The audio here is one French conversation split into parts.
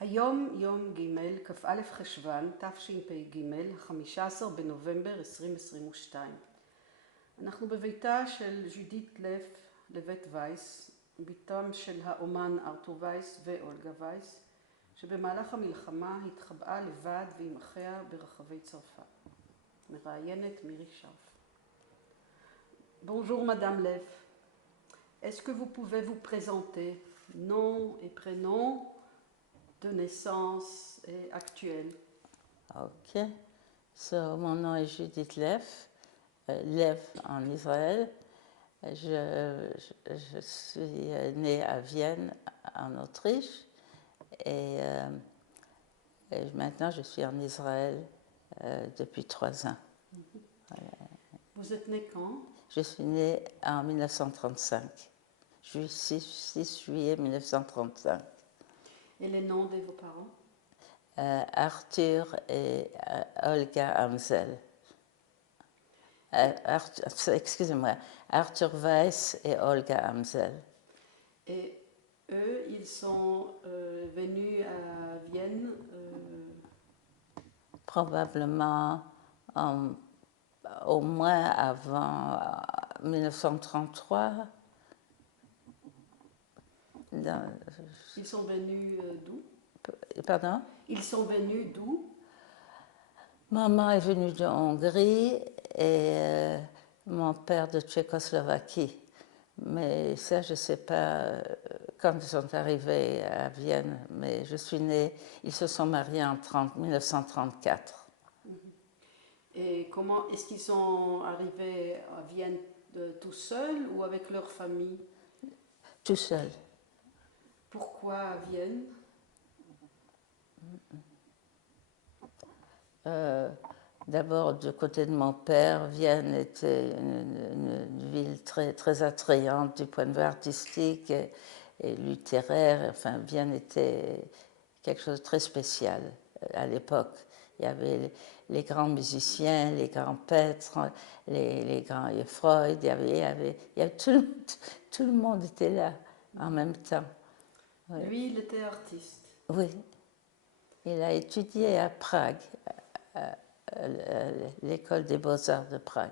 היום יום ג' כ"א חשוון תשפ"ג, 15 בנובמבר 2022. אנחנו בביתה של ג'ודית לבית וייס, ביתם של האומן ארתור וייס ואולגה וייס, שבמהלך המלחמה התחבאה לבד ועם אחיה ברחבי צרפת. מראיינת מירי שרף. Bonjour Madame Lev. Est-ce que vous pouvez vous présenter, nom et prénom de naissance et actuelle? Ok. So, mon nom est Judith Lev, Lev en Israël. Je suis née à Vienne, en Autriche, et maintenant je suis en Israël depuis 3 ans. Vous êtes née quand? Je suis née en 1935, 6 juillet 1935. Et les noms de vos parents? Arthur et Olga Amsel. Excusez-moi, Arthur Weiss et Olga Amsel. Et eux, ils sont venus à Vienne Probablement au moins avant 1933. Ils sont venus d'où? Pardon? Ils sont venus d'où? Maman est venue de Hongrie et mon père de Tchécoslovaquie. Mais ça, je ne sais pas quand ils sont arrivés à Vienne. Mais je suis née, ils se sont mariés en 1934. Et comment est-ce qu'ils sont arrivés à Vienne tout seuls ou avec leur famille? Tout seuls. Pourquoi à Vienne? D'abord, du côté de mon père, Vienne était une ville très, très attrayante du point de vue artistique et littéraire. Enfin, Vienne était quelque chose de très spécial à l'époque. Il y avait les grands musiciens, les grands peintres, les grands Freud, il y avait tout le monde était là en même temps. Oui. Lui, il était artiste. Oui. Il a étudié à Prague, l'école des beaux-arts de Prague.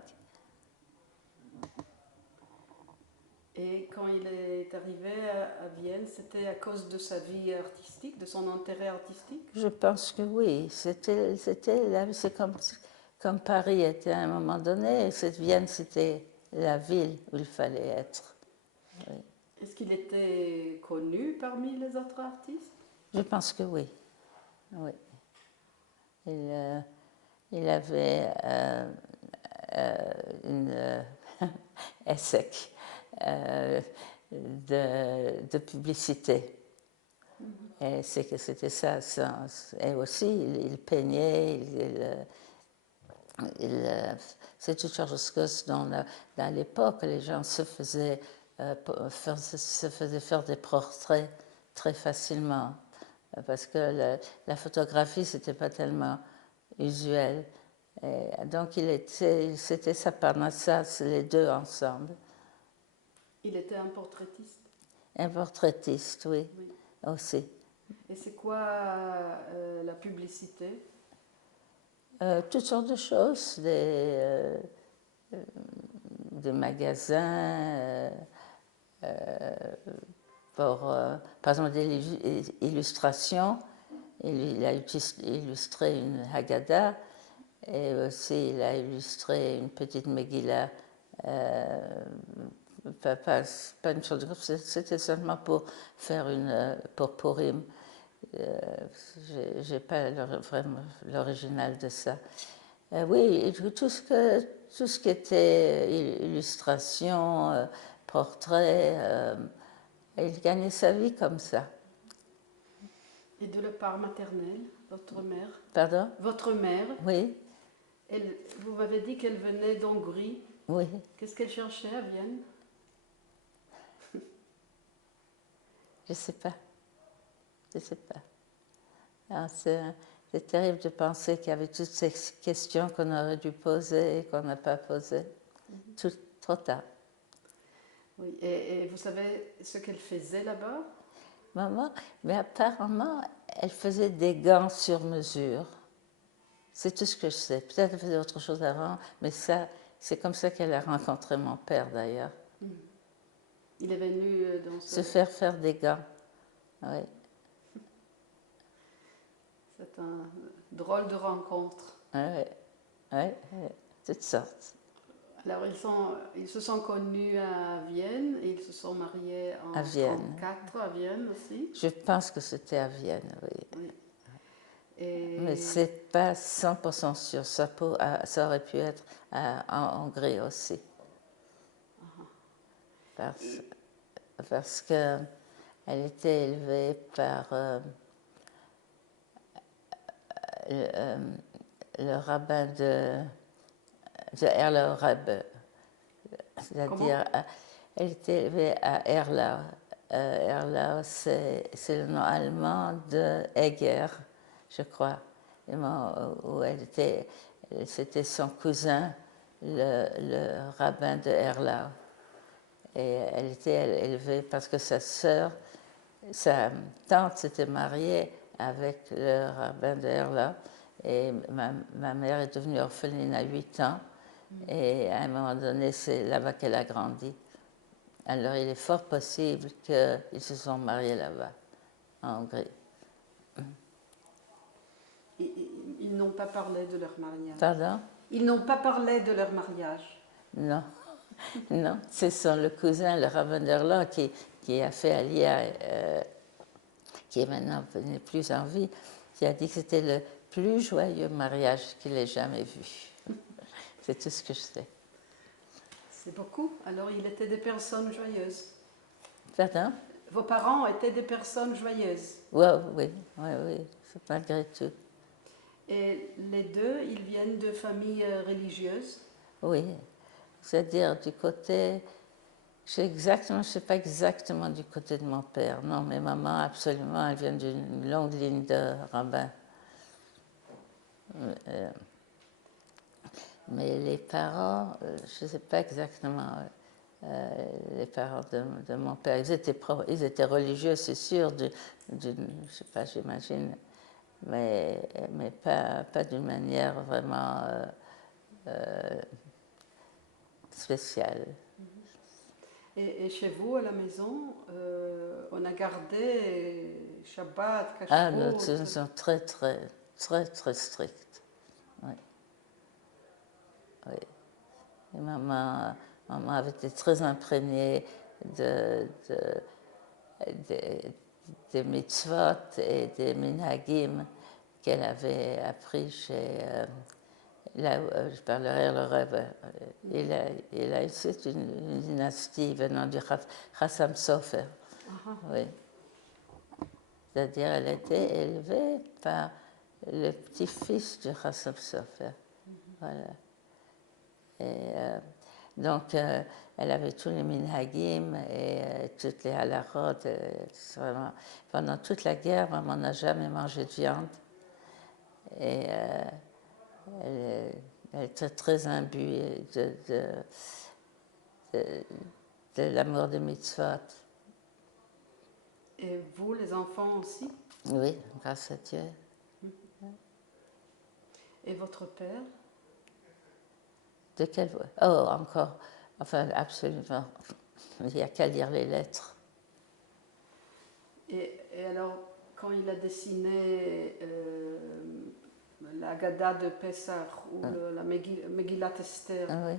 Et quand il est arrivé à Vienne, c'était à cause de sa vie artistique, de son intérêt artistique? Je pense que oui. C'est comme Paris était à un moment donné, cette Vienne, c'était la ville où il fallait être. Oui. Est-ce qu'il était connu parmi les autres artistes? Je pense que oui. Oui. Il avait une ESSEC de publicité. Et c'est que c'était ça. Et aussi, il peignait, c'est toutes choses dont à l'époque, les gens se faisaient faire des portraits très facilement. Parce que la photographie, c'était pas tellement usuel. Et donc, c'était sa parnassas, les deux ensemble. Il était un portraitiste? Un portraitiste, oui, aussi. Et c'est quoi la publicité? Toutes sortes de choses, des magasins, par exemple des illustrations. Il a illustré une Haggadah et aussi il a illustré une petite Megillah. Pas une chose, c'était seulement pour faire pour Purim. J'ai pas vraiment l'original de ça. Oui, tout ce qui était illustration, portrait, il gagnait sa vie comme ça. Et de la part maternelle, votre mère? Pardon? Votre mère? Oui. Vous m'avez dit qu'elle venait d'Hongrie. Oui. Qu'est-ce qu'elle cherchait à Vienne? Je ne sais pas. Je ne sais pas. C'est terrible de penser qu'il y avait toutes ces questions qu'on aurait dû poser et qu'on n'a pas posées. Trop tard. Oui. Et vous savez ce qu'elle faisait là-bas? Maman, mais apparemment, Elle faisait des gants sur mesure. C'est tout ce que je sais. Peut-être qu'elle faisait autre chose avant, mais ça, c'est comme ça qu'elle a rencontré mon père d'ailleurs. Il est venu dans Se ce... faire des gants. Oui. C'est un drôle de rencontre. Oui, toutes sortes. Alors, ils se sont connus à Vienne et ils se sont mariés en À Vienne. 1934 à Vienne aussi. Je pense que c'était à Vienne, oui. Oui. Et Mais c'est pas 100% sûr. Ça aurait pu être en Hongrie aussi. Parce que elle était élevée par le rabbin de Erlau Rebbe. C'est-à-dire, elle était élevée à Erlau. Erlau, c'est le nom allemand de Eger, je crois. Où c'était son cousin, le rabbin de Erlau. Et elle était élevée parce que sa tante s'était mariée avec le rabbin de Erlau. Et ma mère est devenue orpheline à 8 ans. Et à un moment donné, c'est là-bas qu'elle a grandi. Alors il est fort possible qu'ils se sont mariés là-bas, en Hongrie. ils n'ont pas parlé de leur mariage. Pardon? Ils n'ont pas parlé de leur mariage. Non, non, c'est le cousin, le rabbin d'Erlau, qui a fait Alia, qui est maintenant n'est plus en vie, qui a dit que c'était le plus joyeux mariage qu'il ait jamais vu. C'est tout ce que je sais. C'est beaucoup. Alors, ils étaient des personnes joyeuses. Pardon? Vos parents étaient des personnes joyeuses. Ouais, oui, c'est malgré tout. Et les deux, ils viennent de familles religieuses. Oui, c'est-à-dire du côté, je ne sais pas exactement du côté de mon père, non, mais maman, absolument, elle vient d'une longue ligne de rabbins. Mais les parents, je ne sais pas exactement, les parents de mon père, ils étaient religieux, c'est sûr, je ne sais pas, j'imagine, mais pas d'une manière vraiment spéciale. Et chez vous, à la maison, on a gardé Shabbat, Kashrut. Ah, nous sommes très, très, très, très stricts. Oui. Oui. Et maman avait été très imprégnée des mitzvot et des minhagim qu'elle avait appris chez. Là où je parlerai le rêve. Il a ici une dynastie venant du Chassam Sofer. Oui. C'est-à-dire, elle était élevée par le petit-fils du Chassam Sofer. Voilà. Et donc, elle avait tous les minhagim et toutes les halachot. Vraiment, pendant toute la guerre, maman n'a jamais mangé de viande. Et elle était très imbue de l'amour des mitzvot. Et vous, les enfants aussi? Oui, grâce à Dieu. Et votre père? De quel... Oh, encore. Enfin, absolument. Il n'y a qu'à lire les lettres. Et alors, quand il a dessiné la Gada de Pessah ou la Megillat Esther, Oui.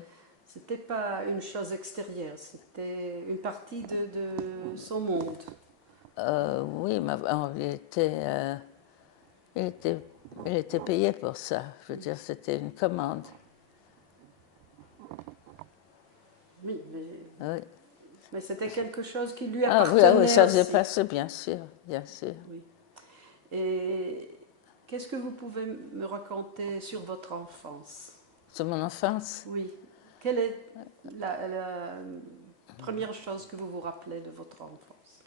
c'était pas une chose extérieure, c'était une partie de son monde. Oui, mais il était payé pour ça. Je veux dire, c'était une commande. Oui, Oui. mais c'était quelque chose qui lui Ah appartenait oui, ça faisait aussi. passer, bien sûr, bien sûr. Oui. Et qu'est-ce que vous pouvez me raconter sur votre enfance? Sur mon enfance? Oui. Quelle est la première chose que vous vous rappelez de votre enfance?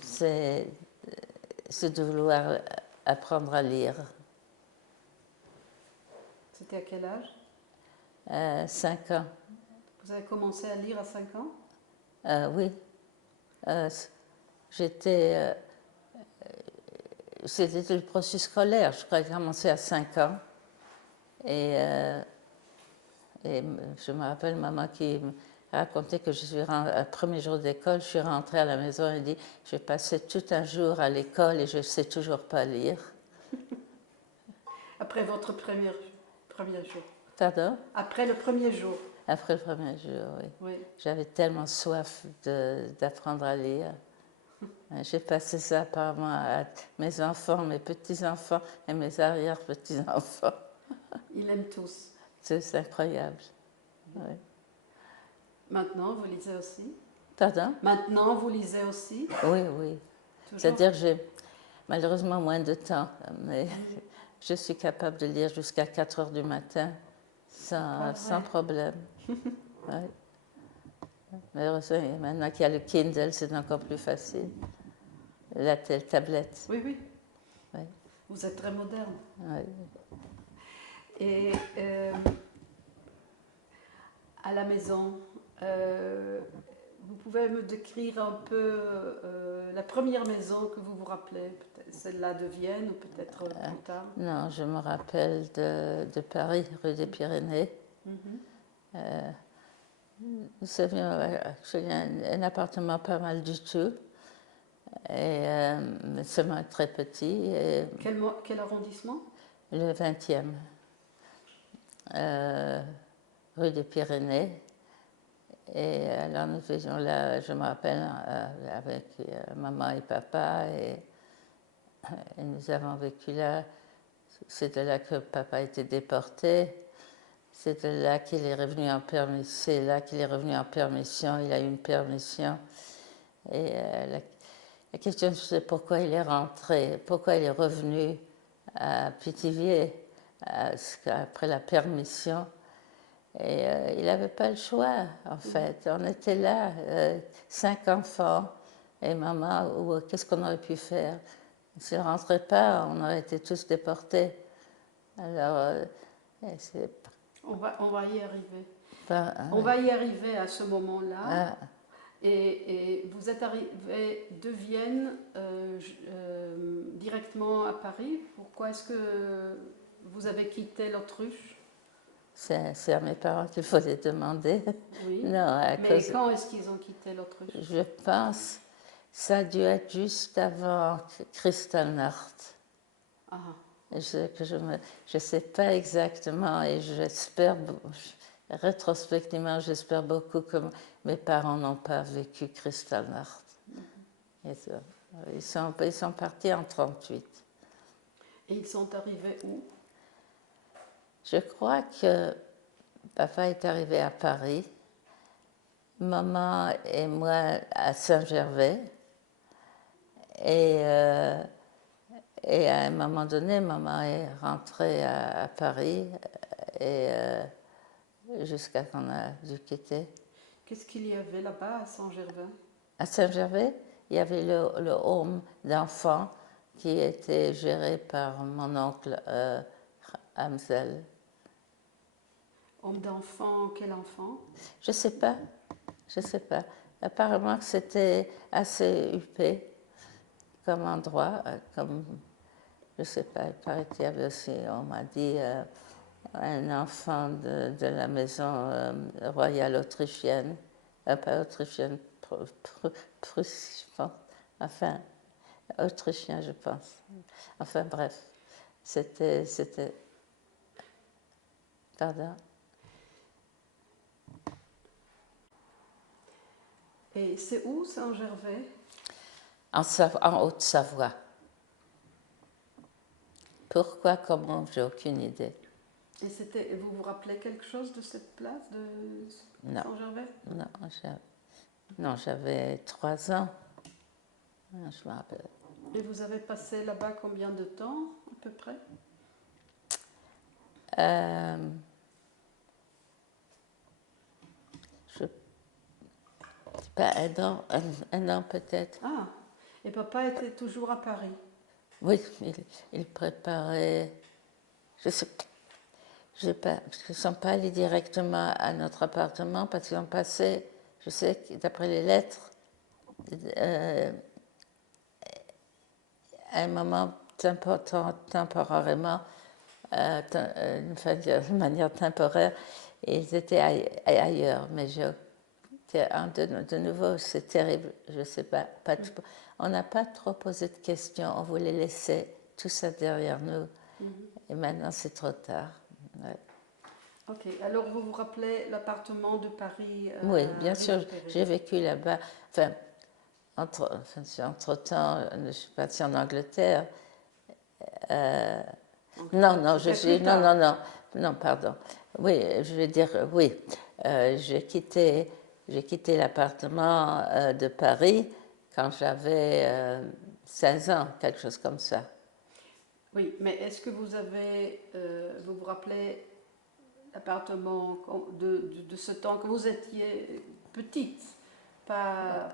C'est de vouloir apprendre à lire. C'était à quel âge? 5 ans. Vous avez commencé à lire à 5 ans? Oui. J'étais c'était le processus scolaire. Je crois que j'ai commencé à 5 ans. Et je me rappelle maman qui me racontait que le premier jour d'école, je suis rentrée à la maison et dit « J'ai passé tout un jour à l'école et je ne sais toujours pas lire. » Après votre premier jour. Pardon? Après le premier jour. Après le premier jour, oui. Oui. J'avais tellement soif d'apprendre à lire. J'ai passé ça apparemment à mes enfants, mes petits-enfants et mes arrière-petits-enfants. Ils l'aiment tous. C'est incroyable. Oui. Maintenant, vous lisez aussi? Pardon? Maintenant, vous lisez aussi? Oui, oui. Toujours? C'est-à-dire que j'ai malheureusement moins de temps, mais je suis capable de lire jusqu'à 4 heures du matin sans problème. Oui. Malheureusement, maintenant qu'il y a le Kindle, c'est encore plus facile. La tablette. Oui, oui. Oui. Vous êtes très moderne. Oui. Et à la maison, vous pouvez me décrire un peu la première maison que vous vous rappelez, peut-être celle-là de Vienne ou peut-être plus tard? Non, je me rappelle de Paris, rue des Pyrénées. Nous avions un appartement pas mal du tout, mais seulement très petit. Et Quel arrondissement? le 20e, rue des Pyrénées. Et alors nous faisions là, je me rappelle, avec maman et papa, et nous avons vécu là. C'est de là que papa a été déporté. C'est de là qu'il est revenu en permission. C'est là qu'il est revenu en permission. Il a eu une permission. Et la question, c'est pourquoi il est rentré, pourquoi il est revenu à Pithiviers après la permission. Et il n'avait pas le choix, en fait. On était là, 5 enfants, et maman, qu'est-ce qu'on aurait pu faire? S'il ne rentrait pas, on aurait été tous déportés. Alors, c'est... On va y arriver. Ben, On va y arriver à ce moment-là. Et vous êtes arrivé de Vienne directement à Paris. Pourquoi est-ce que vous avez quitté l'Autruche? C'est à mes parents qu'il faut les demander. Oui. Non, mais quand est-ce qu'ils ont quitté l'Autruche? Je pense ça a dû être juste avant Kristallnacht. Ah. Je ne sais pas exactement et j'espère, rétrospectivement, j'espère beaucoup que mes parents n'ont pas vécu Kristallnacht. Ils sont partis en 1938. Et ils sont arrivés où? Je crois que papa est arrivé à Paris, maman et moi à Saint-Gervais. Et à un moment donné, maman est rentrée à Paris et jusqu'à qu'on a dû quitter. Qu'est-ce qu'il y avait là-bas à Saint-Gervais? À Saint-Gervais, il y avait le home d'enfants qui était géré par mon oncle Hamzel. Home d'enfants, quel enfant? Je sais pas. Apparemment que c'était assez huppé comme endroit, comme je sais pas, il paraît qu'il y avait aussi, on m'a dit, un enfant de la maison royale autrichienne, pas autrichienne, prusse, je pense, enfin, autrichien, je pense. Enfin, bref, c'était... Pardon? Et c'est où, Saint-Gervais? En Haute-Savoie. Pourquoi, comment, j'ai aucune idée. Et vous vous rappelez quelque chose de cette place de Saint-Gervais? Non, j'avais 3 ans. Je me rappelle. Et vous avez passé là-bas combien de temps, à peu près? Pas un an peut-être. Ah, et papa était toujours à Paris? Oui, il préparait, je sais pas, parce qu'ils ne sont pas allés directement à notre appartement parce qu'ils ont passé, je sais que d'après les lettres, à un moment temporairement, de manière temporaire, ils étaient ailleurs. Mais de nouveau, c'est terrible. Je ne sais pas. On n'a pas trop posé de questions. On voulait laisser tout ça derrière nous. Et maintenant, c'est trop tard. Ouais. Ok, alors vous vous rappelez l'appartement de Paris Oui, bien rue sûr, de Pérez. j'ai vécu là-bas. Enfin, entre-temps, je ne suis partie en Angleterre. Non, je suis. Non, pardon. Oui, je vais dire oui. J'ai quitté l'appartement de Paris quand j'avais 16 ans, quelque chose comme ça. Oui, mais est-ce que vous avez, vous vous rappelez l'appartement de ce temps que vous étiez petite, pas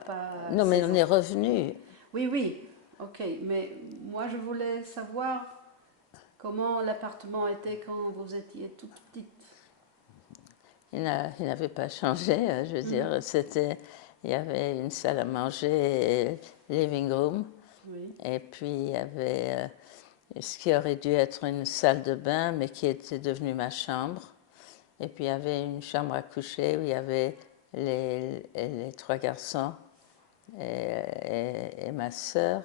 Non, mais 16 on ans. est revenu. Oui, ok, mais moi je voulais savoir comment l'appartement était quand vous étiez toute petite. Il n'avait pas changé, je veux dire. Il y avait une salle à manger, living room, Oui. et puis il y avait ce qui aurait dû être une salle de bain, mais qui était devenue ma chambre. Et puis il y avait une chambre à coucher où il y avait les 3 garçons et ma sœur.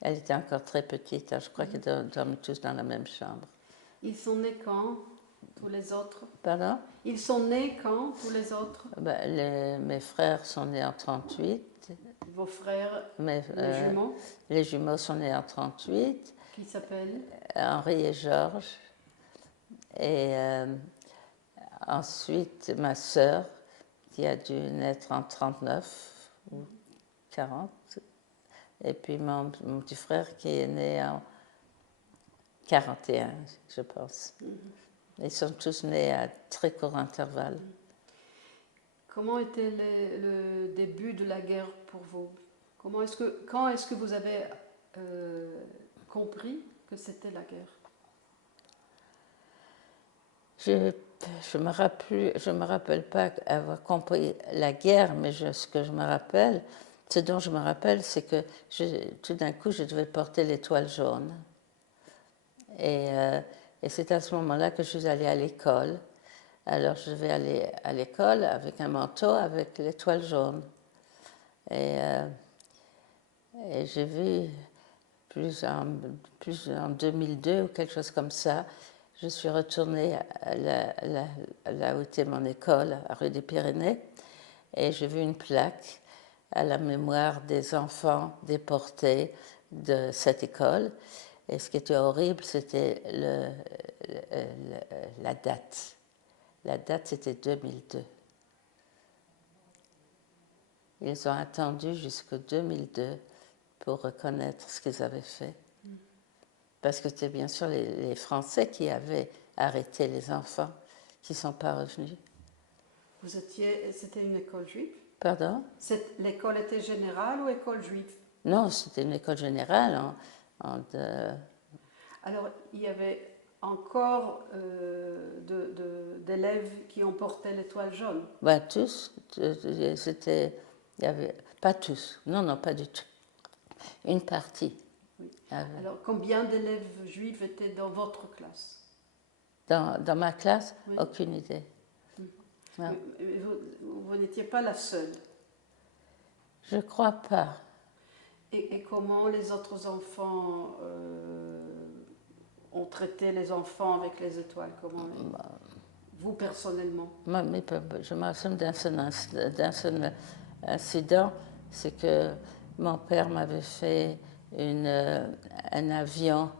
Elle était encore très petite, je crois qu'ils dormaient tous dans la même chambre. Ils sont nés quand, tous les autres? Pardon? Ils sont nés quand, tous les autres? Mes frères sont nés en 1938. Vos frères, les jumeaux, Les jumeaux sont nés en 1938. qui s'appellent? Henri et Georges. Et ensuite, ma sœur, qui a dû naître en 1939 ou 40. Et puis mon petit frère qui est né en 41, je pense. Ils sont tous nés à très court intervalle. Comment était le début de la guerre pour vous? Quand est-ce que vous avez compris que c'était la guerre? Je me rappelle pas avoir compris la guerre, mais ce que je me rappelle, ce dont je me rappelle, c'est que tout d'un coup, je devais porter l'étoile jaune. Et c'est à ce moment-là que je suis allée à l'école. Alors, je devais aller à l'école avec un manteau avec l'étoile jaune. Et j'ai vu plus en 2002 ou quelque chose comme ça, je suis retournée là où était mon école, à rue des Pyrénées, et j'ai vu une plaque à la mémoire des enfants déportés de cette école. Et ce qui était horrible, c'était la date. La date, c'était 2002. Ils ont attendu jusqu'en 2002 pour reconnaître ce qu'ils avaient fait. Parce que c'était bien sûr les Français qui avaient arrêté les enfants qui ne sont pas revenus. C'était une école juive? Pardon? L'école était générale ou école juive? Non, c'était une école générale. Alors, il y avait encore d'élèves qui ont porté l'étoile jaune? Ben, tous. Il y avait, pas tous. Non, pas du tout. Une partie. Oui. Alors, combien d'élèves juifs étaient dans votre classe? Dans ma classe, oui. Aucune idée. Non. Vous n'étiez pas la seule? Je ne crois pas. Et comment les autres enfants ont traité les enfants avec les étoiles? Vous personnellement? Je me souviens d'un seul incident, c'est que mon père m'avait fait un avion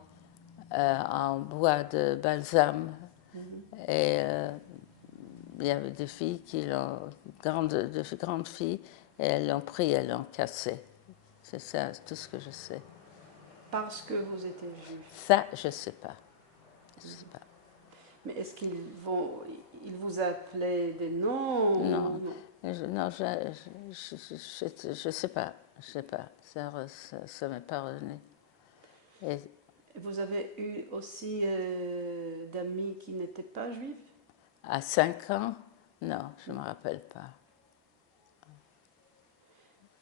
en bois de balsam et il y avait des filles de grandes filles, et elles l'ont pris, elles l'ont cassé. C'est ça, tout ce que je sais. Parce que vous étiez juif? Ça, je ne sais pas. Mais est-ce qu'ils vous appelaient des noms? Non, je sais pas. Je sais pas. Ça m'est pas revenu. Et vous avez eu aussi d'amis qui n'étaient pas juifs? à 5 ans, non, je ne me rappelle pas.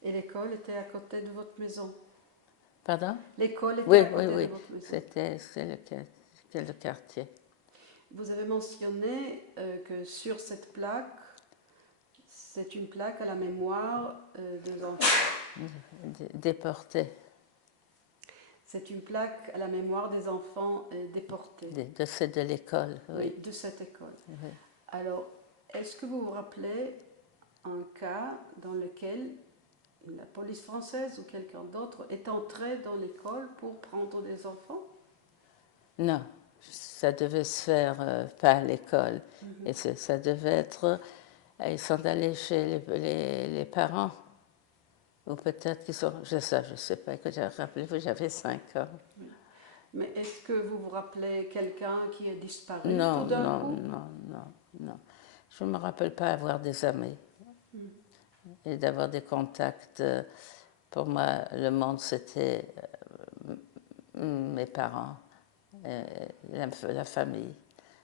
Et l'école était à côté de votre maison? Pardon? L'école était Oui, à oui, côté de oui. votre maison. C'était le quartier. Vous avez mentionné que sur cette plaque, c'est une plaque à la mémoire des enfants. Déportés. C'est une plaque à la mémoire des enfants déportés. De l'école, oui. Oui, de cette école. Oui. Alors, est-ce que vous vous rappelez un cas dans lequel la police française ou quelqu'un d'autre est entré dans l'école pour prendre des enfants? Non, ça devait se faire pas à l'école. Et ça devait être... Ils sont allés chez les parents. Ou peut-être qu'ils sont... Je sais pas. Rappelez-vous, j'avais 5 ans. Mais est-ce que vous vous rappelez quelqu'un qui est disparu Non, tout d'un non, coup? non. Je ne me rappelle pas avoir des amis et d'avoir des contacts. Pour moi, le monde, c'était mes parents, la famille.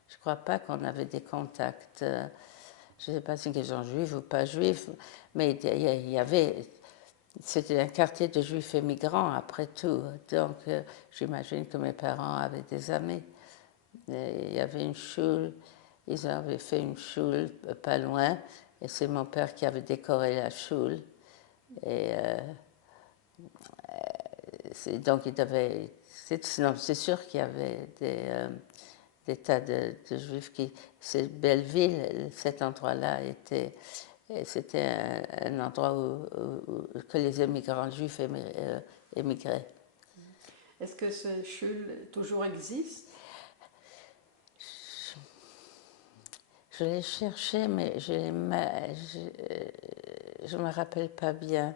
Je ne crois pas qu'on avait des contacts. Je ne sais pas si ils sont juifs ou pas juifs, mais il y avait... C'était un quartier de juifs émigrants, après tout. Donc, j'imagine que mes parents avaient des amis. Et il y avait une choule, ils avaient fait une choule pas loin, et c'est mon père qui avait décoré la choule. Et donc, c'est sûr qu'il y avait des tas de juifs qui. Belleville, cet endroit-là, c'était un endroit que les émigrants juifs émigraient. Est-ce que ce chul toujours existe? Je l'ai cherché, mais je ne me rappelle pas bien.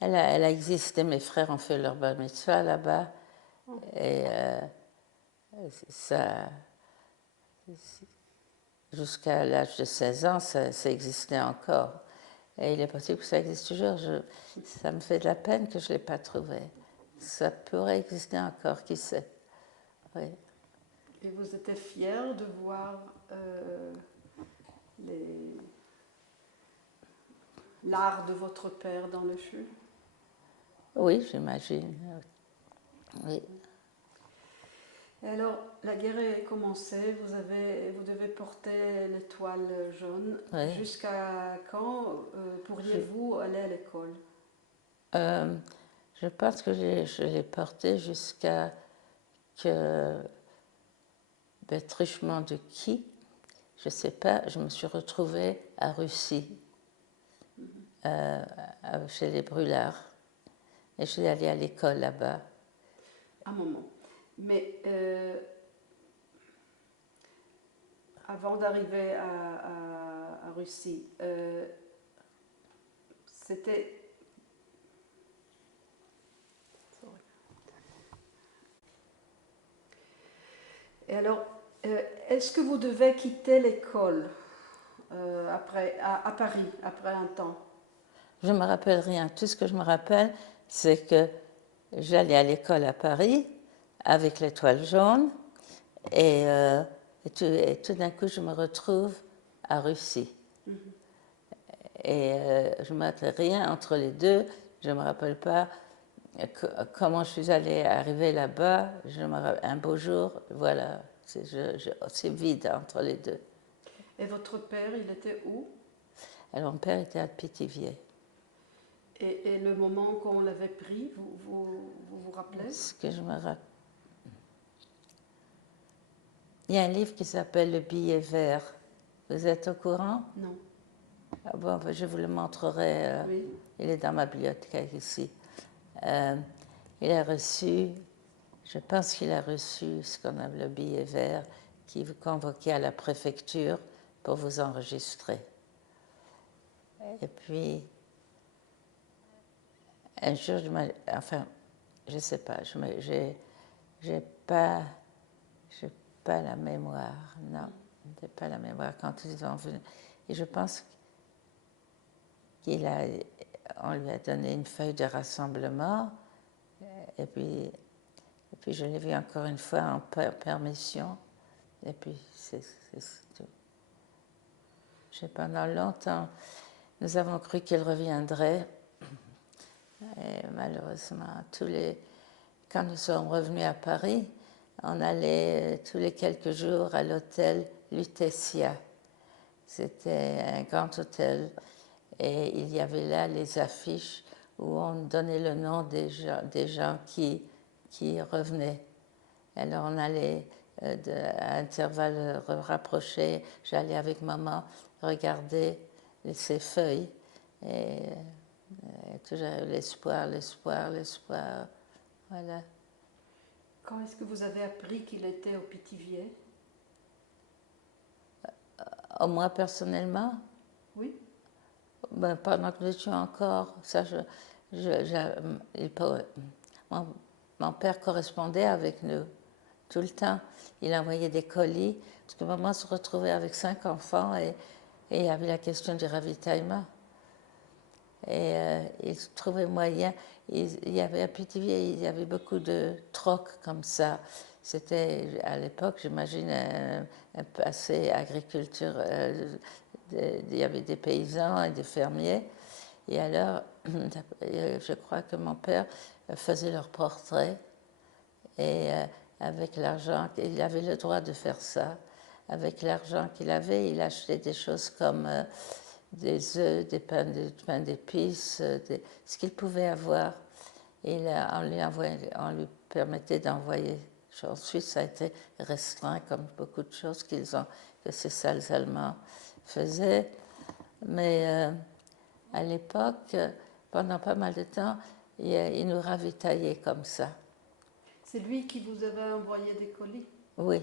Elle a existé, mes frères ont fait leur bar mitzvah là-bas. Et ça, jusqu'à l'âge de 16 ans, ça existait encore. Et il est possible que ça existe toujours. Ça me fait de la peine que je ne l'ai pas trouvé. Ça pourrait exister encore, qui sait. Oui. Et vous étiez fier de voir l'art de votre père dans le chul? Oui, j'imagine. Oui. Et alors, la guerre est commencée, vous devez porter l'étoile jaune. Oui. Jusqu'à quand pourriez-vous aller à l'école? Je pense que je l'ai porté jusqu'à que truchement de qui, je ne sais pas, je me suis retrouvée à Russie, chez les Brûlards. Et je suis allée à l'école là-bas. Un moment. Mais avant d'arriver à Russie, c'était... Et alors, est-ce que vous devez quitter l'école à Paris, après un temps? Je ne me rappelle rien. Tout ce que je me rappelle, c'est que j'allais à l'école à Paris avec l'étoile jaune et tout d'un coup, je me retrouve à Russie. Et je ne me rappelle rien entre les deux. Je ne me rappelle pas comment je suis allée arriver là-bas. Un beau jour, voilà, c'est vide entre les deux. Et votre père, il était où? Alors, mon père était à Pithiviers. Et le moment qu'on l'avait pris, vous rappelez? Ce que je me rappelle. Il y a un livre qui s'appelle Le billet vert. Vous êtes au courant? Non. Ah bon, je vous le montrerai. Oui. Il est dans ma bibliothèque ici. Il a reçu, je pense qu'il a reçu ce qu'on appelle le billet vert qui vous convoquait à la préfecture pour vous enregistrer. Et puis, un jour, je ne sais pas, j'ai pas la mémoire, non, j'ai pas la mémoire quand ils ont venu. Et je pense qu'on lui a donné une feuille de rassemblement, et puis je l'ai vu encore une fois en permission, et puis c'est tout. Pendant longtemps, nous avons cru qu'il reviendrait, et malheureusement, tous les quand nous sommes revenus à Paris, on allait tous les quelques jours à l'hôtel Lutetia. C'était un grand hôtel et il y avait là les affiches où on donnait le nom des gens qui revenaient. Alors on allait à intervalles rapprochés, j'allais avec maman regarder ces feuilles et toujours l'espoir, l'espoir, l'espoir. Voilà. Quand est-ce que vous avez appris qu'il était au Pithiviers? Moi personnellement, Oui. ben, pendant que nous étions encore, ça, mon, mon père correspondait avec nous tout le temps. Il envoyait des colis, parce que maman se retrouvait avec 5 enfants et il y avait la question du ravitaillement. Et il trouvait moyen. Il y avait à Pithiviers, il y avait beaucoup de trocs comme ça. C'était à l'époque, j'imagine, un passé agriculture. Il y avait des paysans et des fermiers. Et alors, je crois que mon père faisait leur portrait. Et avec l'argent, il avait le droit de faire ça. Avec l'argent qu'il avait, il achetait des choses comme des œufs, des pains d'épices, ce qu'il pouvait avoir. Et là, on lui permettait d'envoyer. Ensuite, ça a été restreint, comme beaucoup de choses que ces sales Allemands faisaient. Mais à l'époque, pendant pas mal de temps, il nous ravitaillait comme ça. C'est lui qui vous avait envoyé des colis? Oui.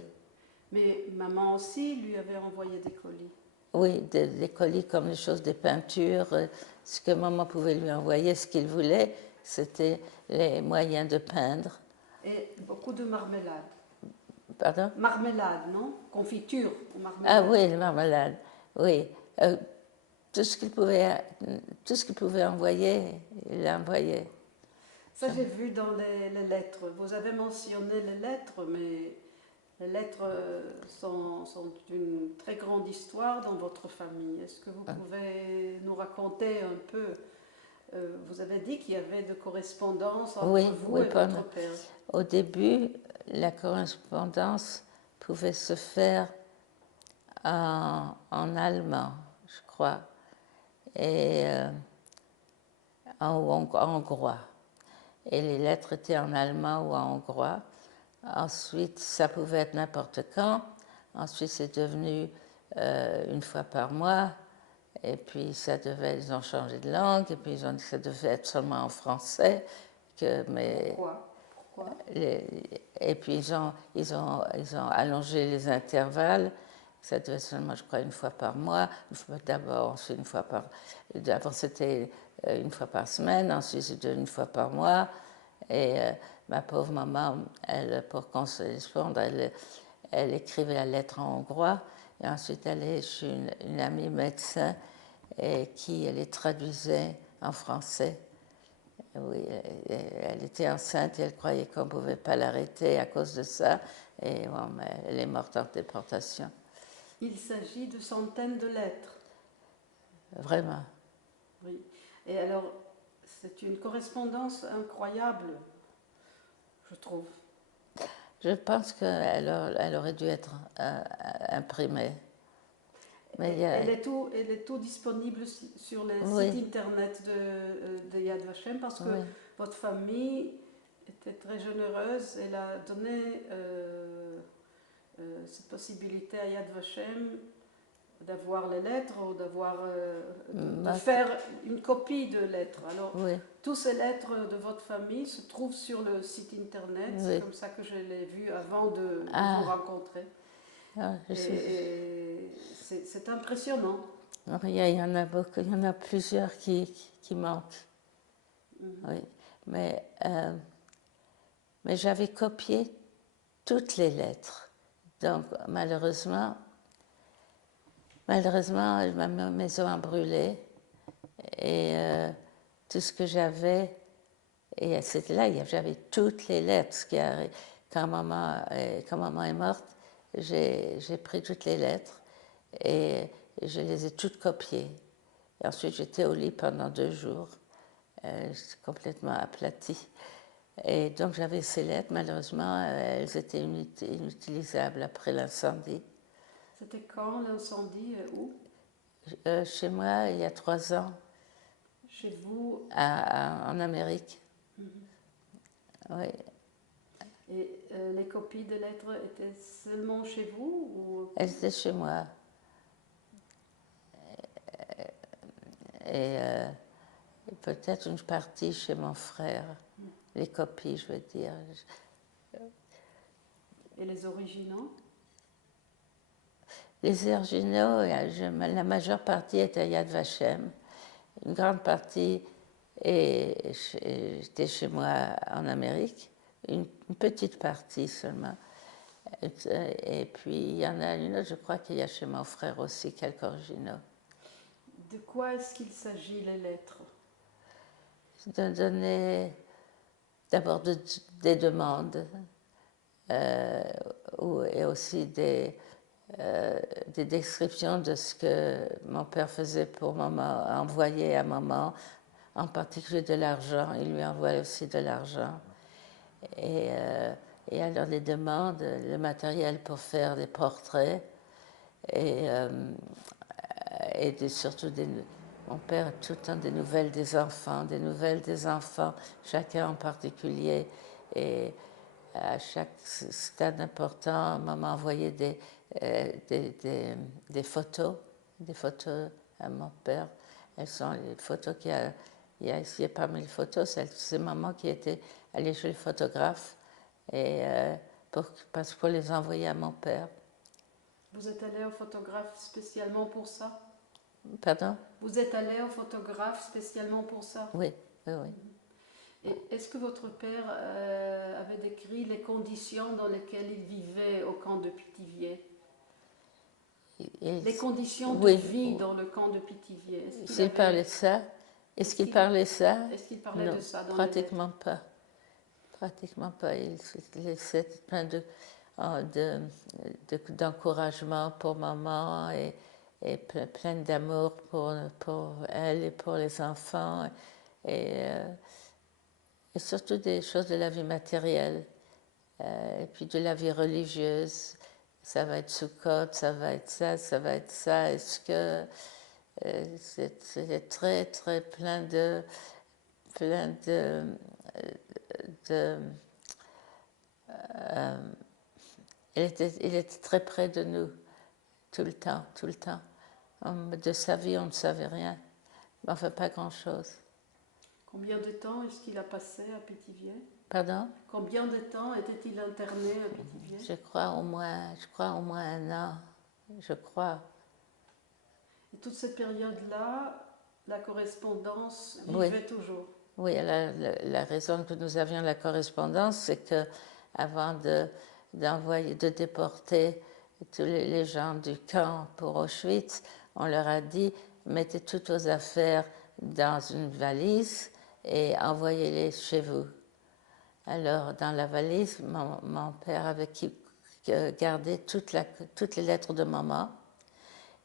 Mais maman aussi lui avait envoyé des colis? Oui, des colis comme les choses, des peintures, ce que maman pouvait lui envoyer, ce qu'il voulait, c'était les moyens de peindre. Et beaucoup de marmelade. Pardon? Marmelade, non? Confiture ou Ah marmelade? oui, les marmelades, oui. Tout ce qu'il pouvait envoyer, il l'envoyait. Ça, j'ai vu dans les lettres. Vous avez mentionné les lettres, mais les lettres sont une très grande histoire dans votre famille. Est-ce que vous pouvez nous raconter un peu? Vous avez dit qu'il y avait de correspondance entre vous et votre père. Au début, la correspondance pouvait se faire en allemand, je crois, et en hongrois. Et les lettres étaient en allemand ou en hongrois. Ensuite, ça pouvait être n'importe quand. Ensuite, c'est devenu une fois par mois. Et puis, ils ont changé de langue. Et puis, ils ont dit que ça devait être seulement en français. Pourquoi? Et puis, ils ont allongé les intervalles. Ça devait être seulement, je crois, une fois par mois. D'abord, c'était une fois par semaine. Ensuite, c'était une fois par mois. Et ma pauvre maman, pour correspondre, elle écrivait la lettre en hongrois. Et ensuite, elle allait chez une amie médecin qui les traduisait en français. Oui, elle était enceinte et elle croyait qu'on ne pouvait pas l'arrêter à cause de ça. Et bon, mais elle est morte en déportation. Il s'agit de centaines de lettres. Vraiment. Oui. Et alors, c'est une correspondance incroyable, je trouve. Je pense qu'elle aurait dû être imprimée. Mais elle est tout disponible sur les sites internet de Yad Vashem parce que votre famille était très généreuse. Elle a donné cette possibilité à Yad Vashem d'avoir les lettres ou de faire une copie de lettres. Alors, toutes ces lettres de votre famille se trouvent sur le site internet. C'est comme ça que je l'ai vu avant de vous rencontrer. Ah, c'est impressionnant. Il y en a beaucoup, il y en a plusieurs qui manquent. Oui. Mais j'avais copié toutes les lettres. Donc, malheureusement, ma maison a brûlé et tout ce que j'avais, et c'était là, j'avais toutes les lettres. Quand maman est morte, j'ai pris toutes les lettres et je les ai toutes copiées. Et ensuite, j'étais au lit pendant 2 jours. J'étais complètement aplatie. Et donc j'avais ces lettres, malheureusement, elles étaient inutilisables après l'incendie. C'était quand l'incendie et où? Chez moi, il y a 3 ans, Chez vous? en Amérique. Oui. Et les copies de lettres étaient seulement chez vous ou... Elles étaient chez moi. Et peut-être une partie chez mon frère. Les copies, je veux dire. Et les originaux? Les originaux, la majeure partie était à Yad Vashem. Une grande partie était chez moi en Amérique. Une petite partie seulement. Et puis il y en a une autre, je crois qu'il y a chez mon frère aussi quelques originaux. De quoi est-ce qu'il s'agit, les lettres? De donner d'abord des demandes et aussi des descriptions de ce que mon père faisait pour maman, envoyait à maman, en particulier de l'argent. Il lui envoyait aussi de l'argent. Et alors les demandes, le matériel pour faire des portraits et surtout mon père a tout le temps des nouvelles des enfants, chacun en particulier. Et à chaque stade important, maman envoyait des photos à mon père. Elles sont les photos il y a ici parmi les photos, c'est maman qui était allée chez le photographe et pour les envoyer à mon père. Vous êtes allé au photographe spécialement pour ça? Pardon? Vous êtes allé au photographe spécialement pour ça? Oui, oui, oui. Et est-ce que votre père avait décrit les conditions dans lesquelles il vivait au camp de Pithiviers? Les conditions de vie dans le camp de Pithiviers. S'il parlait de ça, est-ce qu'il parlait ça? Est-ce qu'il parlait Non, de ça dans pratiquement pas. Pratiquement pas. Il laissait plein d'encouragement pour maman et plein d'amour pour elle et pour les enfants et surtout des choses de la vie matérielle et puis de la vie religieuse. Ça va être Sukkot, ça va être ça, ça va être ça. Est-ce que c'est très très plein de il était très près de nous, tout le temps, tout le temps. De sa vie, on ne savait rien, enfin pas grand-chose. Combien de temps est-ce qu'il a passé à Pithiviers? Pardon? Combien de temps était-il interné à Pithiviers? Je crois au moins 1 an, je crois. Et toute cette période-là, la correspondance vivait toujours? Oui, la raison que nous avions la correspondance, c'est que avant de déporter tous les gens du camp pour Auschwitz, on leur a dit mettez toutes vos affaires dans une valise et envoyez-les chez vous. Alors, dans la valise, mon père avait gardé toutes les lettres de maman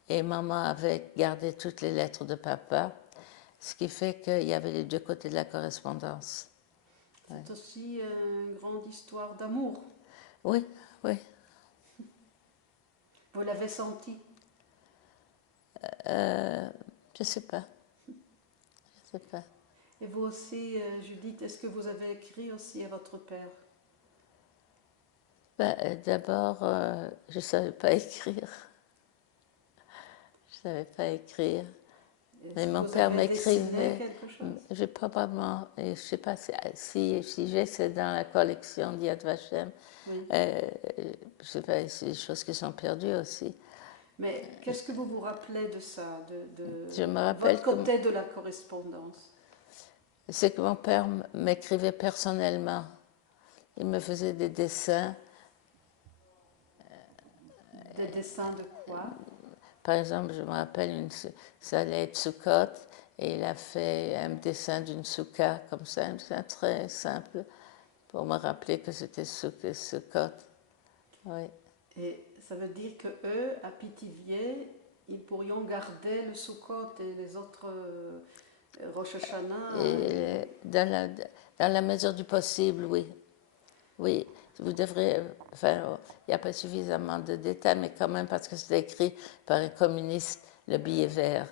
et maman avait gardé toutes les lettres de papa, ce qui fait qu'il y avait les deux côtés de la correspondance. C'est aussi une grande histoire d'amour. Oui, oui. Vous l'avez senti? Je ne sais pas. Je sais pas. Et vous aussi, Judith, est-ce que vous avez écrit aussi à votre père? D'abord, je ne savais pas écrire. Je ne savais pas écrire. Mais mon père m'écrivait. J'ai probablement, je ne sais pas si j'ai, c'est dans la collection d'Yad Vashem. Oui. Je ne sais pas, c'est des choses qui sont perdues aussi. Mais qu'est-ce que vous vous rappelez de ça, je me rappelle votre côté de la correspondance? C'est que mon père m'écrivait personnellement. Il me faisait des dessins. Des dessins de quoi? Par exemple, je me rappelle, ça allait être Sukkot, et il a fait un dessin d'une souka, comme ça, un dessin très simple, pour me rappeler que c'était Sukkot. Oui. Et ça veut dire qu'eux, à Pithiviers, ils pourrions garder le Sukkot et les autres Rosh Hashanah. Dans la mesure du possible, oui. Oui, vous devrez. Enfin, il n'y a pas suffisamment de détails, mais quand même, parce que c'est écrit par un communiste, le billet vert.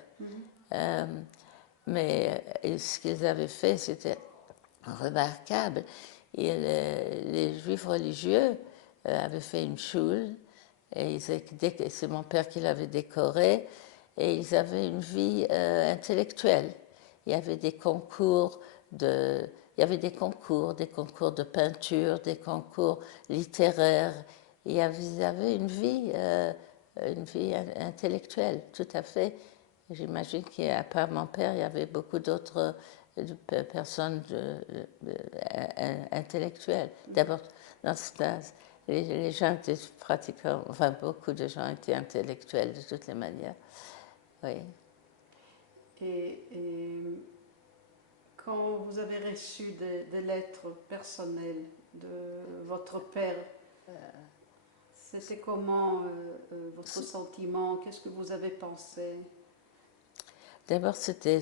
Mais ce qu'ils avaient fait, c'était remarquable. Et les juifs religieux avaient fait une choule, et c'est mon père qui l'avait décorée, et ils avaient une vie intellectuelle. Il y avait des concours de, il y avait des concours de peinture, des concours littéraires. Ils avaient une vie intellectuelle, tout à fait. J'imagine qu'à part mon père, il y avait beaucoup d'autres personnes intellectuelles. D'abord, dans ce cas, les gens étaient pratiquement, enfin beaucoup de gens étaient intellectuels de toutes les manières. Oui. Et quand vous avez reçu des lettres personnelles de votre père, c'était comment votre sentiment? Qu'est-ce que vous avez pensé? D'abord, c'était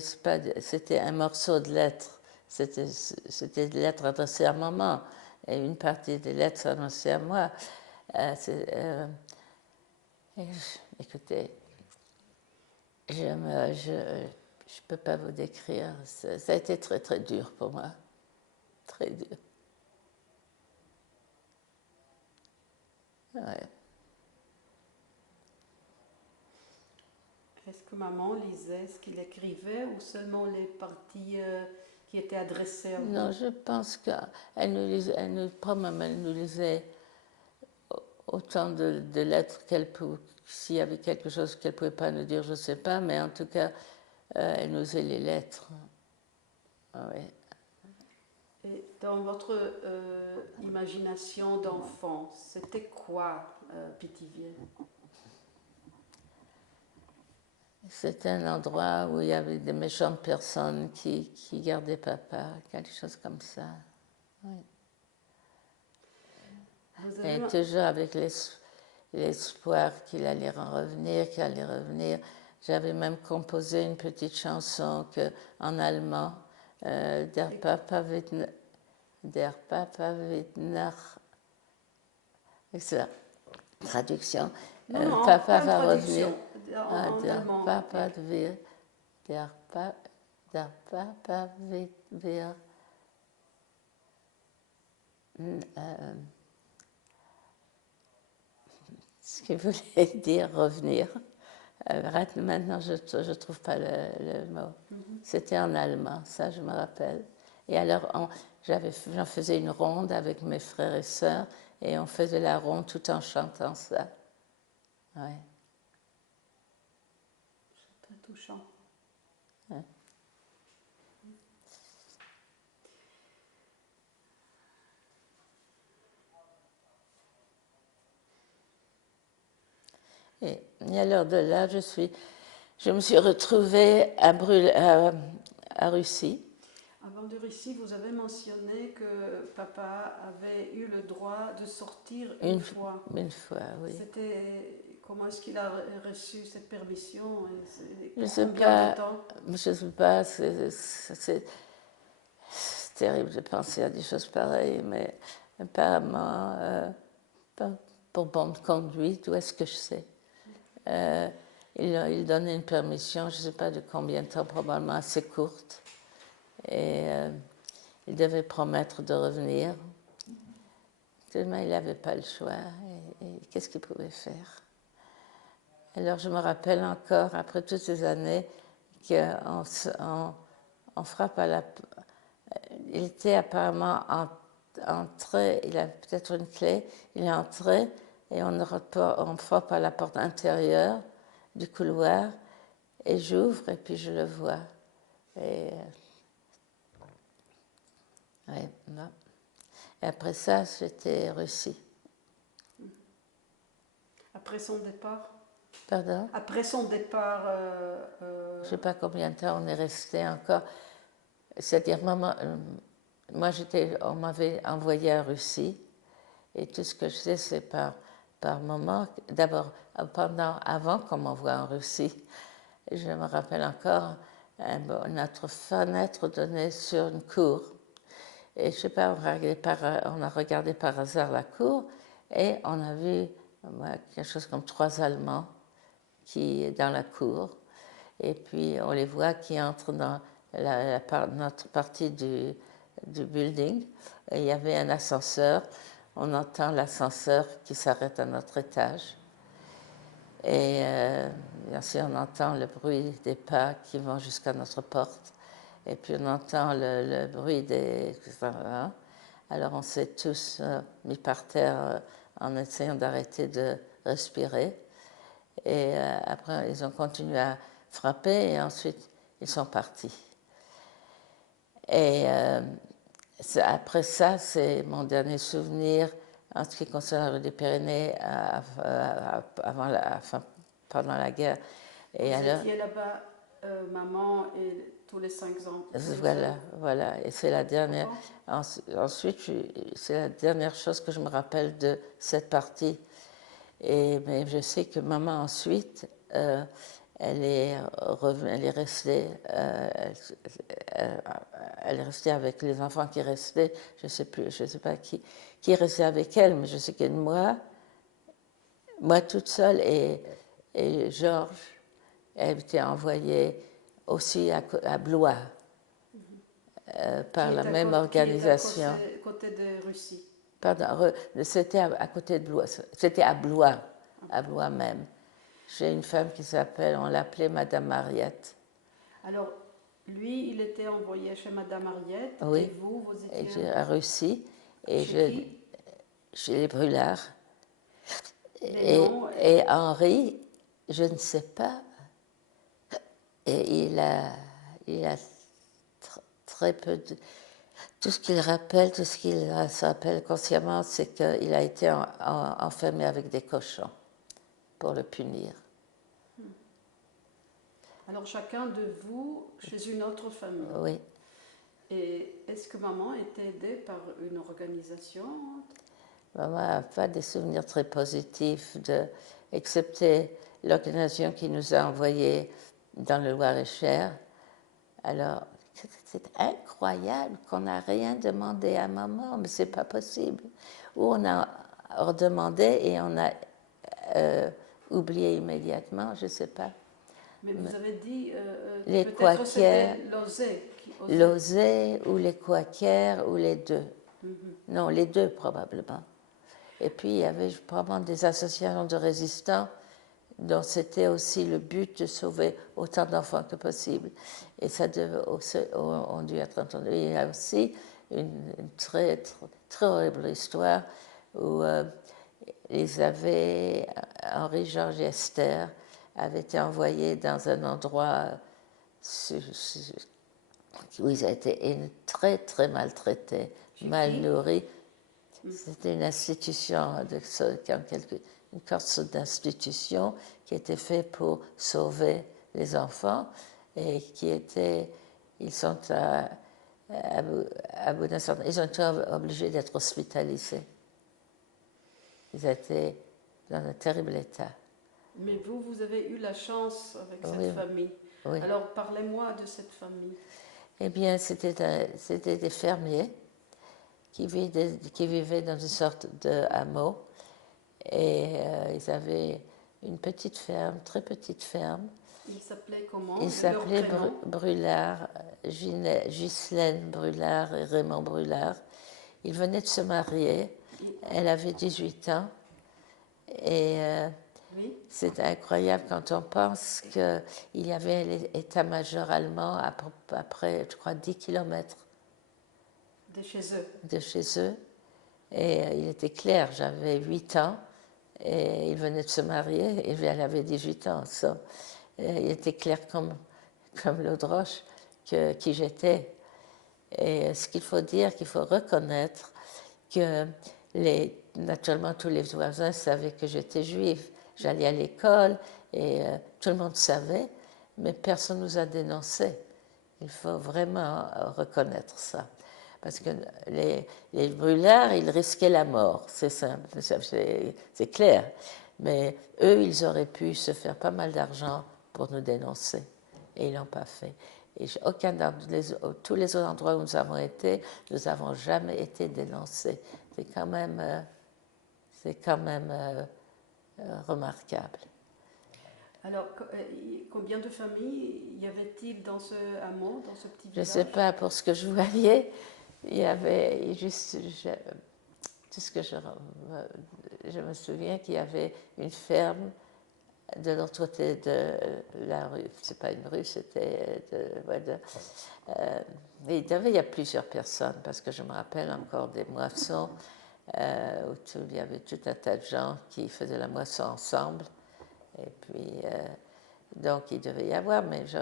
un morceau de lettre. C'était des lettres adressées à maman et une partie des lettres adressées à moi. Écoutez, je ne peux pas vous décrire. Ça a été très très dur pour moi. Très dur. Ouais. Est-ce que maman lisait ce qu'il écrivait ou seulement les parties qui étaient adressées à vous? Non, je pense qu'elle nous lisait, elle nous lisait autant de lettres qu'elle pouvait. S'il y avait quelque chose qu'elle ne pouvait pas nous dire, je ne sais pas, mais en tout cas, elle nous faisait les lettres. Oui. Et dans votre imagination d'enfant, c'était quoi Pithiviers? C'était un endroit où il y avait des méchantes personnes qui gardaient papa, quelque chose comme ça. Oui. Et toujours avec l'espoir qu'il allait revenir, qu'il allait revenir. J'avais même composé une petite chanson en allemand, Der Papa wird nach. C'est la traduction. Non, Papa pas va traduction, revenir. en Der allemand. Papa wird. Der Papa wird. Ce qui voulait dire revenir. Maintenant, je ne trouve pas le mot. C'était en allemand, ça je me rappelle. Et alors, j'en faisais une ronde avec mes frères et sœurs, et on faisait la ronde tout en chantant ça. Ouais. C'est très touchant. Ouais. Et alors de là, je me suis retrouvée à Russie. Avant de Russie, vous avez mentionné que papa avait eu le droit de sortir une fois. Une fois, oui. Comment est-ce qu'il a reçu cette permission? Je ne sais pas, c'est terrible de penser à des choses pareilles, mais apparemment, pour bonne conduite, où est-ce que je sais? Il donnait une permission, je ne sais pas de combien de temps, probablement assez courte, et il devait promettre de revenir. Tellement il n'avait pas le choix, et qu'est-ce qu'il pouvait faire? Alors je me rappelle encore, après toutes ces années, qu'on frappe à la... Il était apparemment entré, il a peut-être une clé, il est entré et on frappe à la porte intérieure du couloir et j'ouvre et puis je le vois. Et, ouais, non. Et après ça, j'étais Russie. Après son départ? Pardon? Après son départ... Je ne sais pas combien de temps on est resté encore. C'est-à-dire, moi, on m'avait envoyé à Russie, et tout ce que je sais, c'est par moment. D'abord, avant qu'on m'envoie en Russie, je me rappelle encore, notre fenêtre donnait sur une cour. Et je sais pas, on a regardé par hasard la cour et on a vu quelque chose comme 3 Allemands qui dans la cour. Et puis on les voit qui entrent dans notre partie du building. Et il y avait un ascenseur. On entend l'ascenseur qui s'arrête à notre étage. Et bien sûr, on entend le bruit des pas qui vont jusqu'à notre porte. Et puis on entend le bruit des... Alors on s'est tous mis par terre en essayant d'arrêter de respirer. Et après, ils ont continué à frapper et ensuite, ils sont partis. Et après ça, c'est mon dernier souvenir en ce qui concerne la rue des Pyrénées pendant la guerre. Et vous étiez là-bas, maman et tous les 5 ans. Voilà. Et c'est la dernière. Ensuite, c'est la dernière chose que je me rappelle de cette partie. Mais je sais que maman ensuite, elle est restée avec les enfants qui restaient. Je sais pas qui est resté avec elle, mais je sais que moi toute seule et Georges, elle était envoyée aussi à Blois par la même organisation. Qui est à côté de Russie. Pardon, c'était à côté de Blois. C'était à Blois même. J'ai une femme qui s'appelle, on l'appelait Madame Mariette. Alors, lui, il était envoyé chez Madame Mariette. Oui. Et vous étiez à Russie. Et chez les Brûlards. Et Henri, je ne sais pas. Et il a très peu de... Tout ce qu'il rappelle, tout ce qu'il se rappelle consciemment, c'est qu'il a été enfermé avec des cochons pour le punir. Alors chacun de vous chez une autre famille. Oui. Et est-ce que maman était aidée par une organisation? Maman n'a pas des souvenirs très positifs, excepté l'organisation qui nous a envoyés dans le Loir-et-Cher. Alors, c'est incroyable qu'on n'a rien demandé à maman, mais c'est pas possible. Ou on a redemandé et on a oublié immédiatement, je ne sais pas. Mais vous avez dit les peut-être que c'était l'Osé ou les Quakers ou les deux. Non, les deux probablement. Et puis il y avait probablement des associations de résistants dont c'était aussi le but de sauver autant d'enfants que possible. Et ça ont dû être entendu. Il y a aussi une très, très, très horrible histoire où Henri, Georges et Esther avaient été envoyés dans un endroit où ils étaient très, très maltraités, mal nourris. C'était une institution, une sorte d'institution qui était faite pour sauver les enfants et ils sont ils ont été obligés d'être hospitalisés. Ils étaient dans un terrible état. Mais vous avez eu la chance avec cette famille. Oui. Alors parlez-moi de cette famille. Eh bien, c'était des fermiers qui vivaient dans une sorte de hameau. Et ils avaient une petite ferme, très petite ferme. Ils s'appelaient comment? Ils s'appelaient Brûlard, Ghislaine Brûlard et Raymond Brûlard. Ils venaient de se marier. Elle avait 18 ans. Et c'est incroyable quand on pense qu'il y avait l'état-major allemand à près, je crois, 10 kilomètres de chez eux. Et il était clair, j'avais 8 ans et ils venaient de se marier et elle avait 18 ans. Il était clair comme l'eau de roche qui j'étais. Et ce qu'il faut dire, qu'il faut reconnaître que naturellement tous les voisins savaient que j'étais juive. J'allais à l'école et tout le monde savait, mais personne ne nous a dénoncés. Il faut vraiment reconnaître ça. Parce que les brûlards, ils risquaient la mort, c'est simple, c'est clair. Mais eux, ils auraient pu se faire pas mal d'argent pour nous dénoncer. Et ils ne l'ont pas fait. Et tous les autres endroits où nous avons été, nous n'avons jamais été dénoncés. C'est quand même, remarquable. Alors, combien de familles y avait-il dans ce hameau, dans ce petit Je ne village? sais pas, pour ce que je voyais, il y avait juste, tout ce que je me souviens qu'il y avait une ferme de l'autre côté de la rue. C'est pas une rue, c'était il y a plusieurs personnes, parce que je me rappelle encore des moissons où il y avait tout un tas de gens qui faisaient la moisson ensemble. Et puis, donc il devait y avoir, mais je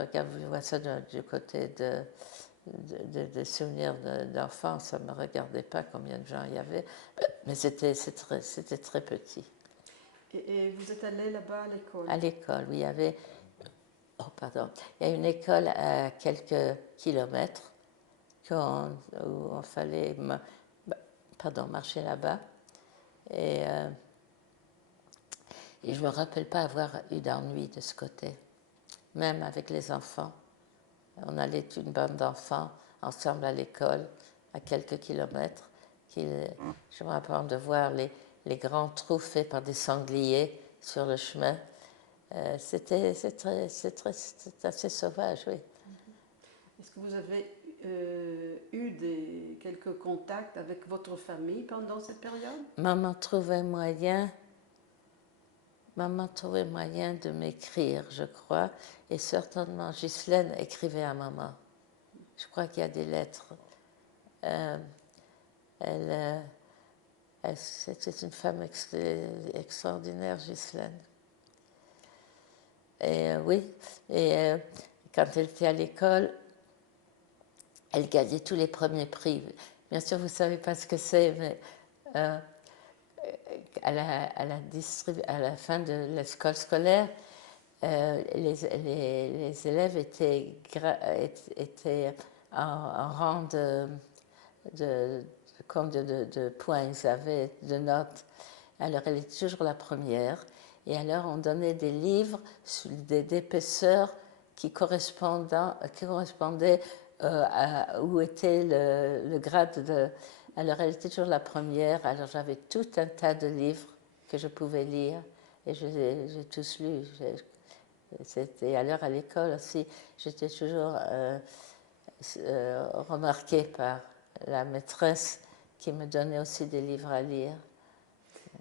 vois ça du côté de souvenirs d'enfance, ça ne me regardait pas combien de gens il y avait, mais c'était très petit. Et vous êtes allé là-bas à l'école? À l'école, oui, il y avait, il y a une école à quelques kilomètres où on fallait marcher là-bas. Et je ne me rappelle pas avoir eu d'ennui de ce côté, même avec les enfants. On allait une bande d'enfants ensemble à l'école, à quelques kilomètres. Je me rappelle de voir les grands trous faits par des sangliers sur le chemin. C'est assez sauvage, oui. Est-ce que vous avez eu quelques contacts avec votre famille pendant cette période? Maman trouvait moyen de m'écrire, je crois, et certainement Ghislaine écrivait à maman. Je crois qu'il y a des lettres. C'était une femme extraordinaire, Ghislaine. Et oui, quand elle était à l'école, elle gagnait tous les premiers prix. Bien sûr, vous ne savez pas ce que c'est, mais à la fin de l'école scolaire, les élèves étaient en rang de points, ils avaient de notes. Alors elle était toujours la première. Et alors on donnait des livres d'épaisseur qui correspondaient à où était le grade de... Alors elle était toujours la première. Alors j'avais tout un tas de livres que je pouvais lire. Et j'ai tous lus. Alors à l'école aussi, j'étais toujours remarquée par la maîtresse qui me donnait aussi des livres à lire.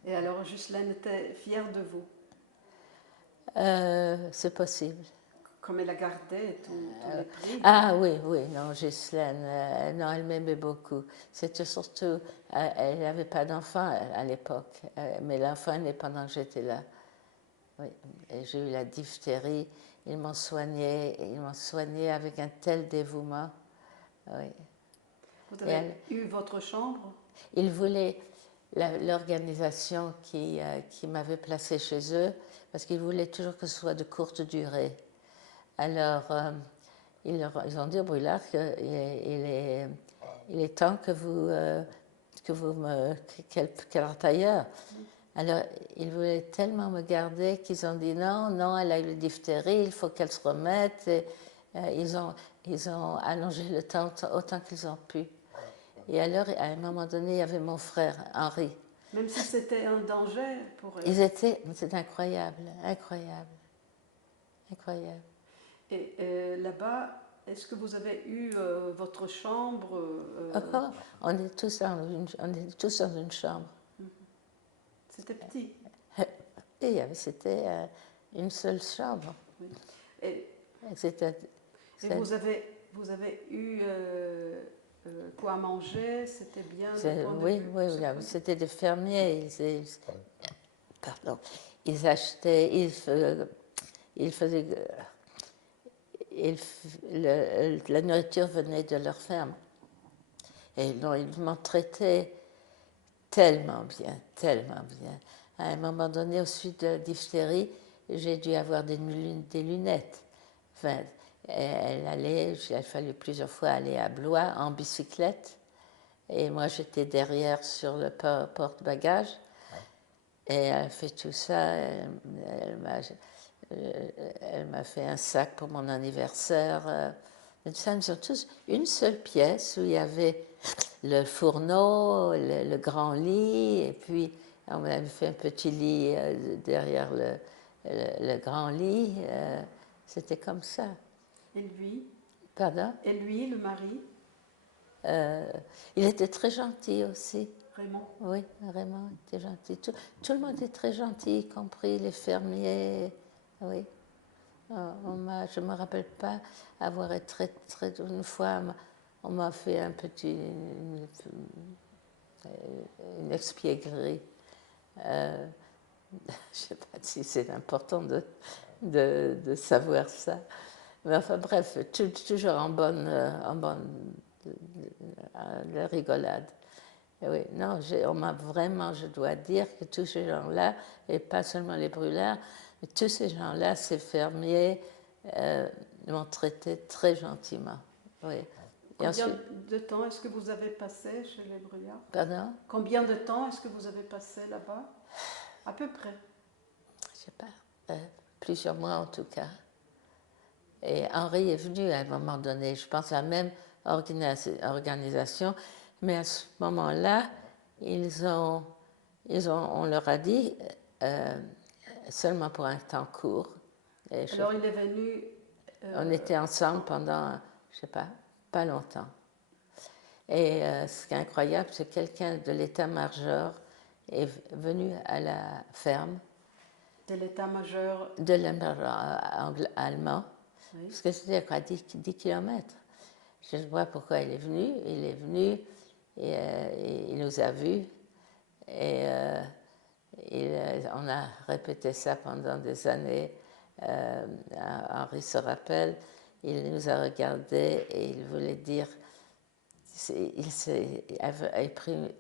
Et alors Ghislaine était fière de vous? C'est possible. Comme elle a gardé tous les prix? Ah oui, non, Ghislaine, non, elle m'aimait beaucoup. C'était surtout, elle n'avait pas d'enfant à l'époque, mais l'enfant est né pendant que j'étais là. Oui, et j'ai eu la diphtérie, ils m'ont soignée avec un tel dévouement. Oui. Vous avez eu votre chambre? Ils voulaient l'organisation qui m'avait placée chez eux, parce qu'ils voulaient toujours que ce soit de courte durée. Alors, ils ont dit au Brûlard qu'il est temps qu'elle parte ailleurs. Alors, ils voulaient tellement me garder qu'ils ont dit non, elle a eu la diphtérie, il faut qu'elle se remette. Et, ils ont allongé le temps autant qu'ils ont pu. Et alors, à un moment donné, il y avait mon frère, Henri. Même si c'était un danger pour elle? C'est incroyable. Et là-bas, est-ce que vous avez eu votre chambre? On est tous dans une chambre. C'était petit. Et c'était une seule chambre. Oui. Et vous avez eu quoi manger? C'était bien? Oui, c'était des fermiers. Pardon. Ils achetaient, la nourriture venait de leur ferme. Et non, ils m'ont traité tellement bien. À un moment donné, au suite de la diphtérie, j'ai dû avoir des lunettes. Enfin, il fallait plusieurs fois aller à Blois en bicyclette. Et moi, j'étais derrière sur le porte-bagages. Et elle fait tout ça. Elle m'a fait un sac pour mon anniversaire. Les salles sont tous une seule pièce où il y avait le fourneau, le grand lit, et puis on avait fait un petit lit derrière le grand lit. C'était comme ça. Et lui? Pardon? Et lui, le mari? Il était très gentil aussi. Raymond? Oui, vraiment, il était gentil. Tout le monde est très gentil, y compris les fermiers. Oui. Je ne me rappelle pas avoir été une fois, on m'a fait une espièglerie. Je ne sais pas si c'est important de savoir ça. Mais enfin bref, toujours en bonne rigolade. Et oui, non, on m'a vraiment, je dois dire que tous ces gens-là, et pas seulement les brûlards, mais tous ces gens-là, ces fermiers, m'ont traité très gentiment. Oui. Et Combien ensuite, de temps est-ce que vous avez passé chez les Bruyards? pardon? Combien de temps est-ce que vous avez passé là-bas? À peu près. Je sais pas, plusieurs mois en tout cas. Et Henri est venu à un moment donné, je pense à la même organisation, mais à ce moment-là, on leur a dit seulement pour un temps court. Et Alors il est venu. on était ensemble pendant, je sais pas longtemps. Et ce qui est incroyable, c'est que quelqu'un de l'état-major est venu à la ferme. De l'état-major. De l'état-major allemand. Oui. Parce que c'était à 10 kilomètres. Je ne sais pas pourquoi il est venu. Il est venu et il nous a vus. Et on a répété ça pendant des années. Henri se rappelle, il nous a regardés et il voulait dire, il s'est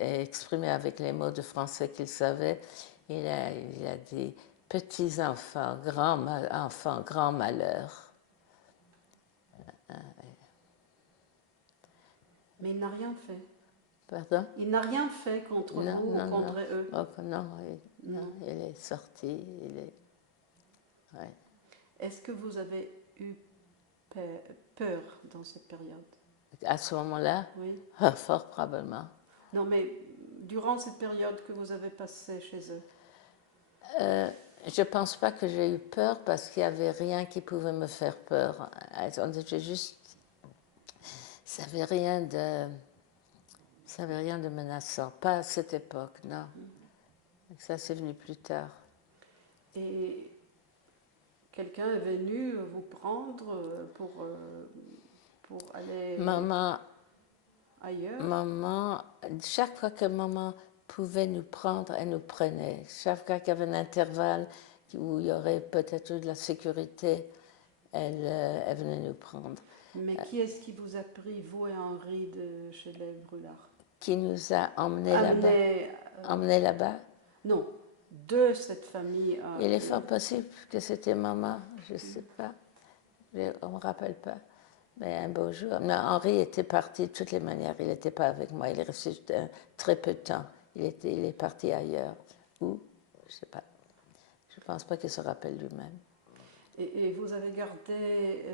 exprimé avec les mots de français qu'il savait. Il a dit petits enfants, grand malheur. Mais il n'a rien fait. Pardon? Il n'a rien fait contre vous ou contre eux. Oh, non, il est sorti. Ouais. Est-ce que vous avez eu peur dans cette période? À ce moment-là? Oui. Fort probablement. Non, mais durant cette période que vous avez passée chez eux? Je ne pense pas que j'ai eu peur parce qu'il n'y avait rien qui pouvait me faire peur. J'ai juste... Ça n'avait rien de menaçant. Pas à cette époque, non. Ça, c'est venu plus tard. Et quelqu'un est venu vous prendre pour aller ailleurs? Maman, chaque fois que maman pouvait nous prendre, elle nous prenait. Chaque fois qu'il y avait un intervalle où il y aurait peut-être de la sécurité, elle venait nous prendre. Mais qui est-ce qui vous a pris, vous et Henri, de chez les Brûlards? Qui nous a emmenés là-bas? Emmenés là-bas? Non, de cette famille. Il est fort possible que c'était maman, je ne sais pas. On ne me rappelle pas. Mais un beau jour. Non, Henri était parti de toutes les manières. Il n'était pas avec moi. Il est resté très peu de temps. Il est parti ailleurs. Où? Je ne sais pas. Je ne pense pas qu'il se rappelle lui-même. Et vous avez gardé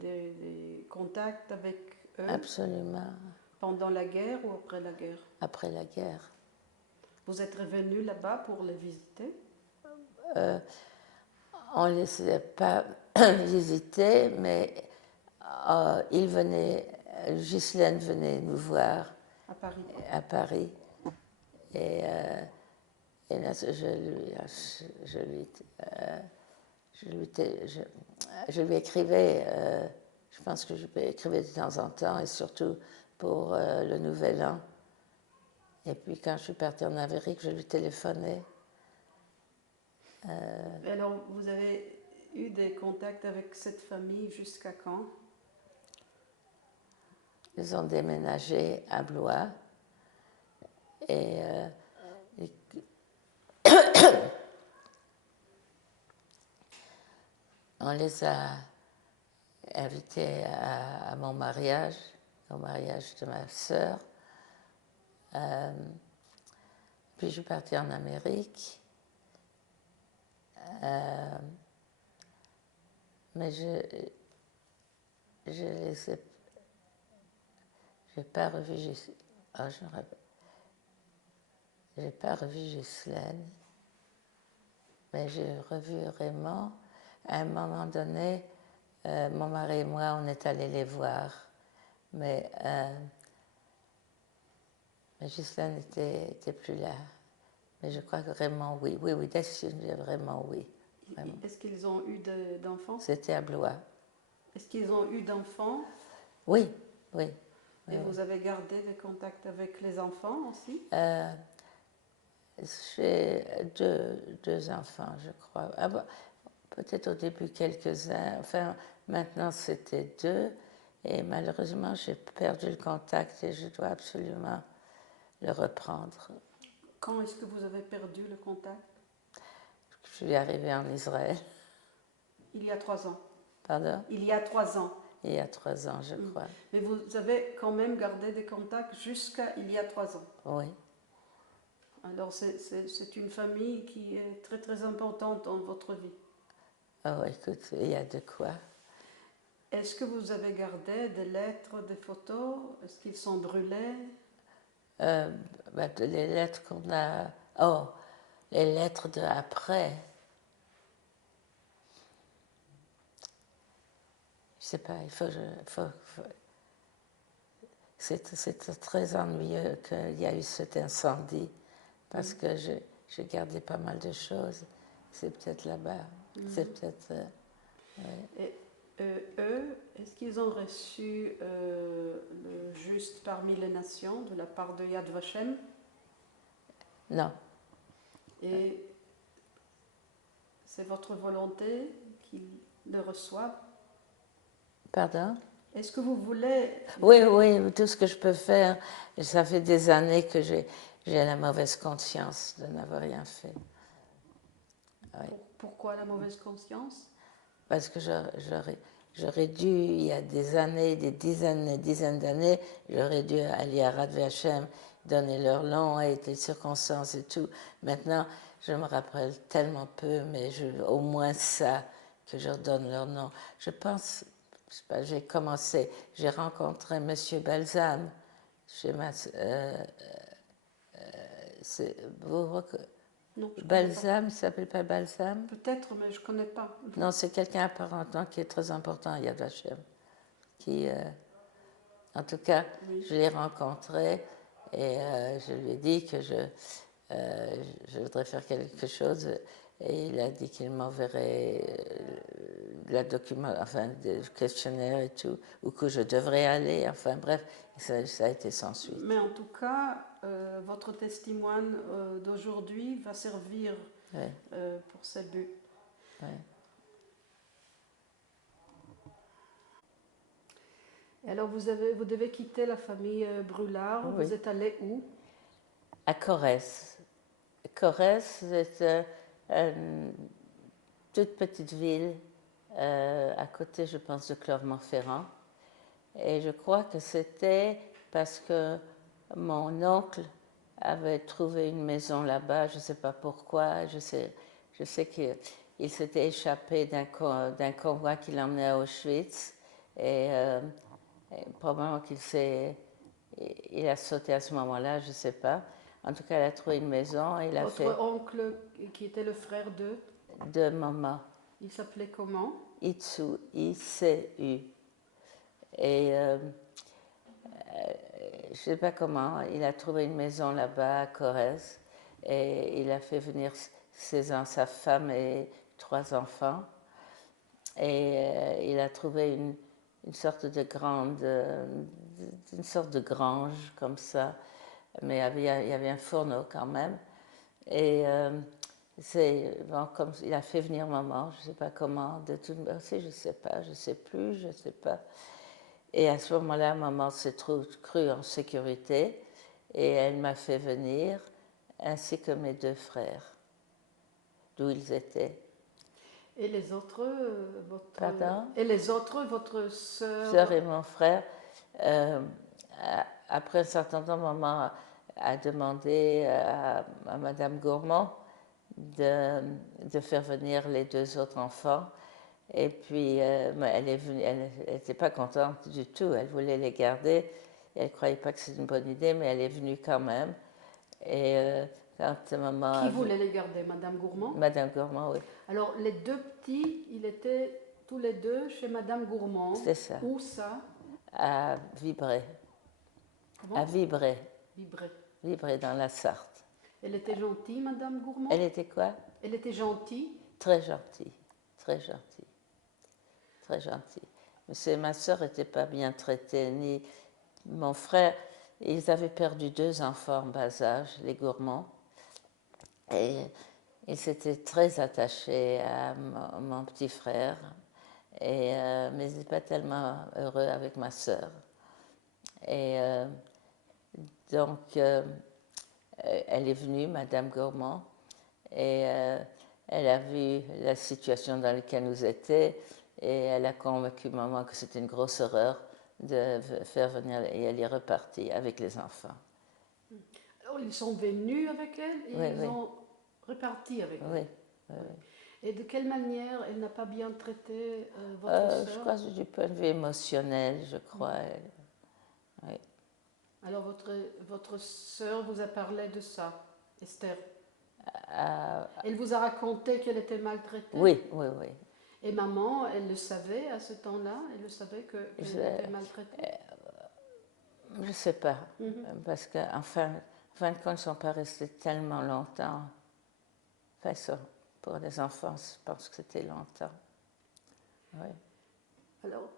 des contacts avec eux? Absolument. Pendant la guerre ou après la guerre? Après la guerre. Vous êtes revenu là-bas pour les visiter? On ne les a pas visités, mais il venait, Ghislaine venait nous voir à Paris. Et là, je lui écrivais, je pense que je lui écrivais de temps en temps, et surtout pour le Nouvel An. Et puis quand je suis partie en Amérique, je lui téléphonais. Alors, vous avez eu des contacts avec cette famille jusqu'à quand? Ils ont déménagé à Blois. Et on les a invités à mon mariage, au mariage de ma sœur. Puis je suis partie en Amérique. Mais je les ai... J'ai pas revu j'ai pas revu Ghislaine, mais j'ai revu Raymond. À un moment donné, mon mari et moi, on est allés les voir. Mais Ghislaine était plus là. Mais je crois que Raymond, oui. Oui, vraiment, oui. Vraiment. Est-ce qu'ils ont eu d'enfants? C'était à Blois. Est-ce qu'ils ont eu d'enfants? Oui, oui. Et oui. vous avez gardé des contacts avec les enfants aussi? J'ai deux enfants, je crois. Ah bon, peut-être au début quelques-uns. Enfin, maintenant c'était deux. Et malheureusement, j'ai perdu le contact et je dois absolument le reprendre. Quand est-ce que vous avez perdu le contact? Je suis arrivée en Israël. Il y a 3 ans. Pardon? Il y a 3 ans. Il y a 3 ans, je crois. Mais vous avez quand même gardé des contacts jusqu'à il y a 3 ans. Oui. Alors c'est une famille qui est très très importante dans votre vie. Oh, écoute, il y a de quoi. Est-ce que vous avez gardé des lettres, des photos? Est-ce qu'ils sont brûlés? Les lettres qu'on a... Oh, les lettres de après. Je sais pas, c'est très ennuyeux qu'il y a eu cet incendie parce que j'ai gardé pas mal de choses. C'est peut-être là-bas. C'est peut-être... ouais. Et eux, est-ce qu'ils ont reçu le juste parmi les nations de la part de Yad Vashem? Non. Et c'est votre volonté qu'ils le reçoivent? Pardon? Est-ce que vous voulez... Oui, tout ce que je peux faire. Ça fait des années que j'ai la mauvaise conscience de n'avoir rien fait. Oui. Pourquoi la mauvaise conscience? Parce que j'aurais dû, il y a des années, des dizaines d'années, j'aurais dû aller à Yad Vashem, donner leur nom et les circonstances et tout. Maintenant, je me rappelle tellement peu, mais au moins ça, que je redonne leur nom. Je pense, je sais pas, j'ai rencontré M. Balsam chez ma... Non, Balsam, il ne s'appelle pas Balsam? Peut-être, mais je ne connais pas. Non, c'est quelqu'un apparemment qui est très important à Yad Vashem. En tout cas, oui. Je l'ai rencontré et je lui ai dit que je voudrais faire quelque chose. Et il a dit qu'il m'enverrait le questionnaire et tout, ou que je devrais aller. Enfin bref, ça a été sans suite. Mais en tout cas, votre témoignage d'aujourd'hui va servir oui. Pour ces buts. Oui. Et alors, vous devez quitter la famille Brulard. Oui. Vous êtes allé où? À Corrèze. Corrèze, c'est une toute petite ville à côté, je pense, de Clermont-Ferrand. Et je crois que c'était parce que mon oncle avait trouvé une maison là-bas, je ne sais pas pourquoi, je sais qu'il s'était échappé d'un convoi qui l'emmenait à Auschwitz et probablement il a sauté à ce moment-là, je ne sais pas. En tout cas, il a trouvé une maison. Et Votre oncle, qui était le frère de maman. Il s'appelait comment? Itsu, I-C-U. Et je ne sais pas comment, il a trouvé une maison là-bas à Corrèze et il a fait venir sa femme et 3 enfants. Et il a trouvé une sorte de une sorte de grange comme ça, mais il y avait un fourneau quand même. Et comme il a fait venir maman, je ne sais pas comment, je ne sais pas, je ne sais plus, je ne sais pas. Et à ce moment-là, maman s'est crue en sécurité et elle m'a fait venir, ainsi que mes 2 frères, d'où ils étaient. Et les autres, Pardon? Et les autres, votre sœur? Sœur et mon frère. Après un certain temps, maman a demandé à Madame Gourmand de faire venir les 2 autres enfants. Et puis, elle est venue, elle n'était pas contente du tout. Elle voulait les garder. Elle ne croyait pas que c'était une bonne idée, mais elle est venue quand même. Et quand maman... Qui voulait les garder, Madame Gourmand? Madame Gourmand, oui. Alors, les deux petits, ils étaient tous les deux chez Madame Gourmand. C'est ça. Où ça? À Vibré. Comment? À Vibré. Vibré. Vibré dans la Sarthe. Elle était gentille, Madame Gourmand? Elle était quoi? Elle était gentille? Très gentille. Très gentille. Très gentille. Ma sœur n'était pas bien traitée, ni mon frère. Ils avaient perdu 2 enfants en bas âge, les Gourmands. Et ils s'étaient très attachés à mon petit frère. Mais ils n'étaient pas tellement heureux avec ma sœur. Et donc, elle est venue, Madame Gourmand, et elle a vu la situation dans laquelle nous étions, et elle a convaincu maman que c'était une grosse erreur de faire venir, et elle est repartie avec les enfants. Alors, ils sont venus avec elle et Oui, ils oui. ont reparti avec Oui, elle. oui, oui. Et de quelle manière elle n'a pas bien traité votre sœur? Je crois que du point de vue émotionnel, je crois. Oui. Alors, votre sœur vous a parlé de ça, Esther? Elle vous a raconté qu'elle était maltraitée? Oui, oui, oui. Et maman, elle le savait à ce temps-là? Elle le savait qu'elle était maltraitée? Je ne sais pas, parce qu'en fin de compte, ils ne sont pas restés tellement longtemps. Enfin, ça, pour les enfants, je pense que c'était longtemps. Oui. Alors,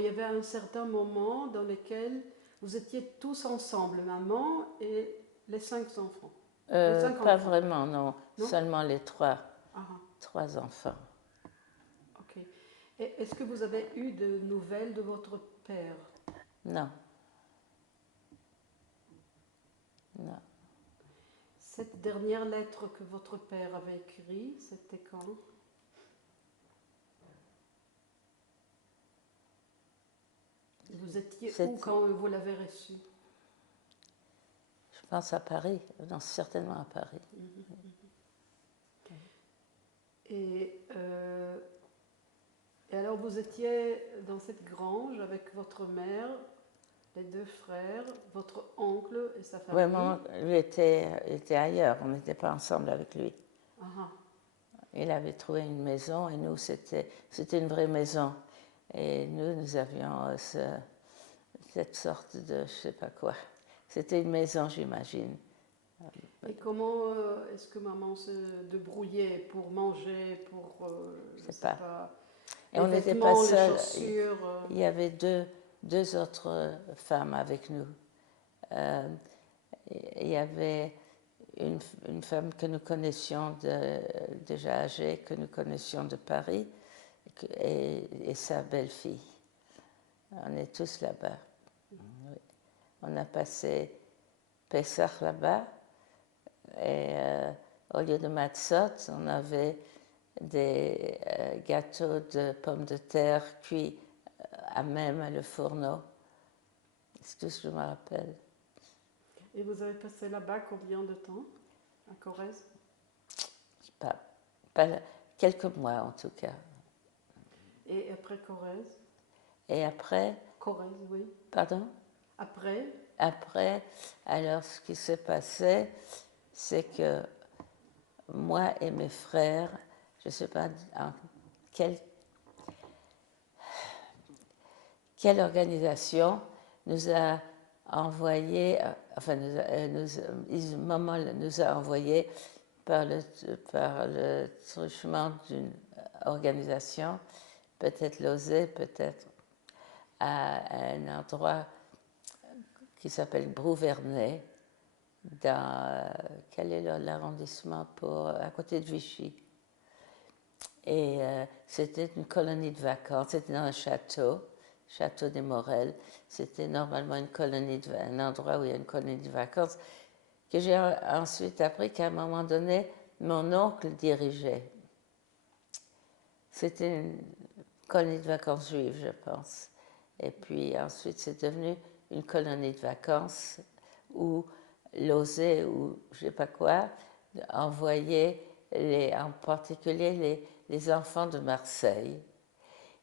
il y avait un certain moment dans lequel vous étiez tous ensemble, maman et les 5 enfants. Les 5 Pas enfants. vraiment, non. Non? Seulement les 3. Ah, 3 enfants. ok. Et est-ce que vous avez eu de nouvelles de votre père? Non. Non. Cette dernière lettre que votre père avait écrite, c'était quand? Vous étiez où quand vous l'avez reçue? Je pense à Paris. Non, certainement à Paris. Et alors vous étiez dans cette grange avec votre mère, les 2 frères, votre oncle et sa famille? Oui, maman, lui était ailleurs. On n'était pas ensemble avec lui. Ah. Il avait trouvé une maison et nous, c'était une vraie maison. Et nous avions cette sorte de, je ne sais pas quoi. C'était une maison, j'imagine. Et comment est-ce que maman se débrouillait pour manger, pour, je sais pas, et les on n'était vêtements, pas seuls. les chaussures? Il y avait deux autres femmes avec nous. Il y avait une femme que nous connaissions déjà âgée, que nous connaissions de Paris, et sa belle-fille. On est tous là-bas. On a passé Pessah là-bas, et au lieu de matzot, on avait des gâteaux de pommes de terre cuits à même le fourneau. C'est tout ce que je me rappelle. Et vous avez passé là-bas combien de temps, à Corrèze? Pas quelques mois en tout cas. Et après Corrèze? Et après? Corrèze, oui. Pardon? Après? Après, alors ce qui s'est passé, c'est que moi et mes frères, je ne sais pas en quelle organisation nous a envoyé, enfin, maman nous a envoyé par le truchement d'une organisation, peut-être Lozé, peut-être, à un endroit qui s'appelle Brouvernet, dans quel est l'arrondissement à côté de Vichy. Et c'était une colonie de vacances, c'était dans un château des Morels. C'était normalement un endroit où il y a une colonie de vacances, que j'ai ensuite appris qu'à un moment donné, mon oncle dirigeait. C'était une colonie de vacances juive, je pense. Et puis ensuite, c'est devenu une colonie de vacances où l'Osé ou je ne sais pas quoi envoyait en particulier les enfants de Marseille.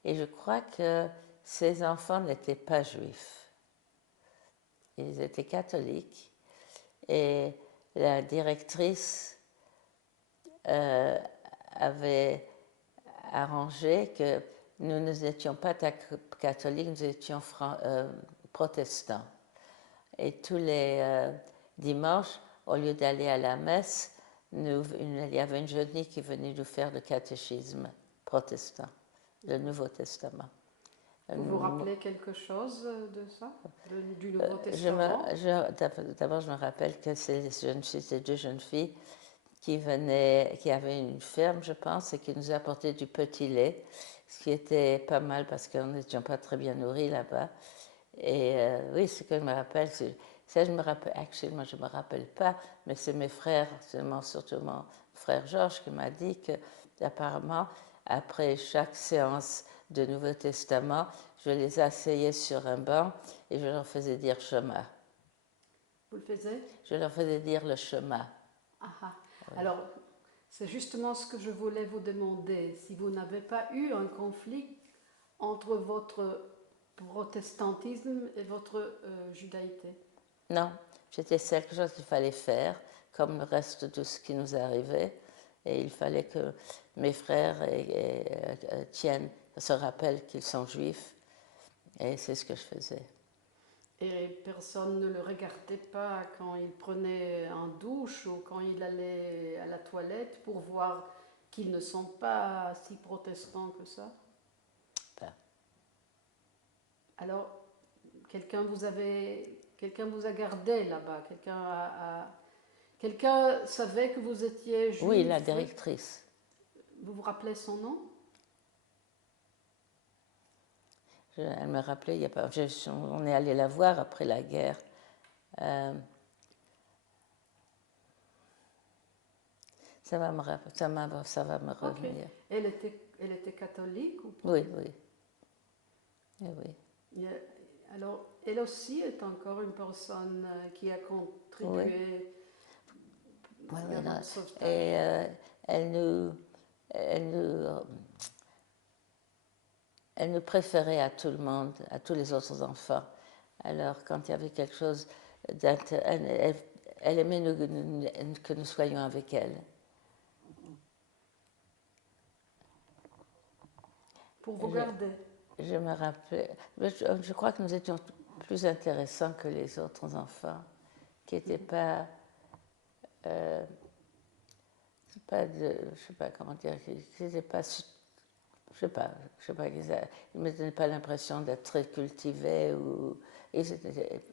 Et je crois que ces enfants n'étaient pas juifs. Ils étaient catholiques. Et la directrice avait arrangé que nous n'étions pas catholiques, nous étions protestants. Et tous les dimanches, au lieu d'aller à la messe, il y avait une jeune qui venait nous faire le catéchisme protestant, le Nouveau Testament. Vous vous rappelez quelque chose de ça, du Nouveau Testament? D'abord, je me rappelle que c'était deux jeunes filles qui avaient une ferme, je pense, et qui nous apportaient du petit lait, ce qui était pas mal parce qu'on n'était pas très bien nourris là-bas. Et oui, ce que je me rappelle, ça je me rappelle, actuellement je ne me rappelle pas, mais c'est mes frères, surtout mon frère Georges qui m'a dit que apparemment, après chaque séance de Nouveau Testament, je les asseyais sur un banc et je leur faisais dire chemin. Vous le faisiez? Je leur faisais dire le chemin. Ah. Alors, c'est justement ce que je voulais vous demander. Si vous n'avez pas eu un conflit entre votre protestantisme et votre judaïté? Non, c'était quelque chose qu'il fallait faire, comme le reste de ce qui nous arrivait. Et il fallait que mes frères se rappellent qu'ils sont juifs. Et c'est ce que je faisais. Et personne ne le regardait pas quand il prenait un douche ou quand il allait à la toilette pour voir qu'ils ne sont pas si protestants que ça? Ben. Alors, quelqu'un vous a gardé là-bas, quelqu'un savait que vous étiez juif? Oui, la directrice. Vous vous rappelez son nom? Elle me rappelait, il y a pas, on est allé la voir après la guerre. Ça va me revenir. Okay. Elle était catholique ou pas? Oui, oui. Oui. Alors, elle aussi est encore une personne qui a contribué à votre sauvetage. Et elle nous préférait à tout le monde, à tous les autres enfants. Alors, quand il y avait quelque chose d'intéressant, elle aimait que nous soyons avec elle. Pour vous garder? Je me rappelle, je crois que nous étions plus intéressants que les autres enfants, qui n'étaient pas, je sais pas comment dire, qui n'étaient pas, je sais pas, ils ne me donnaient pas l'impression d'être très cultivés ou ils étaient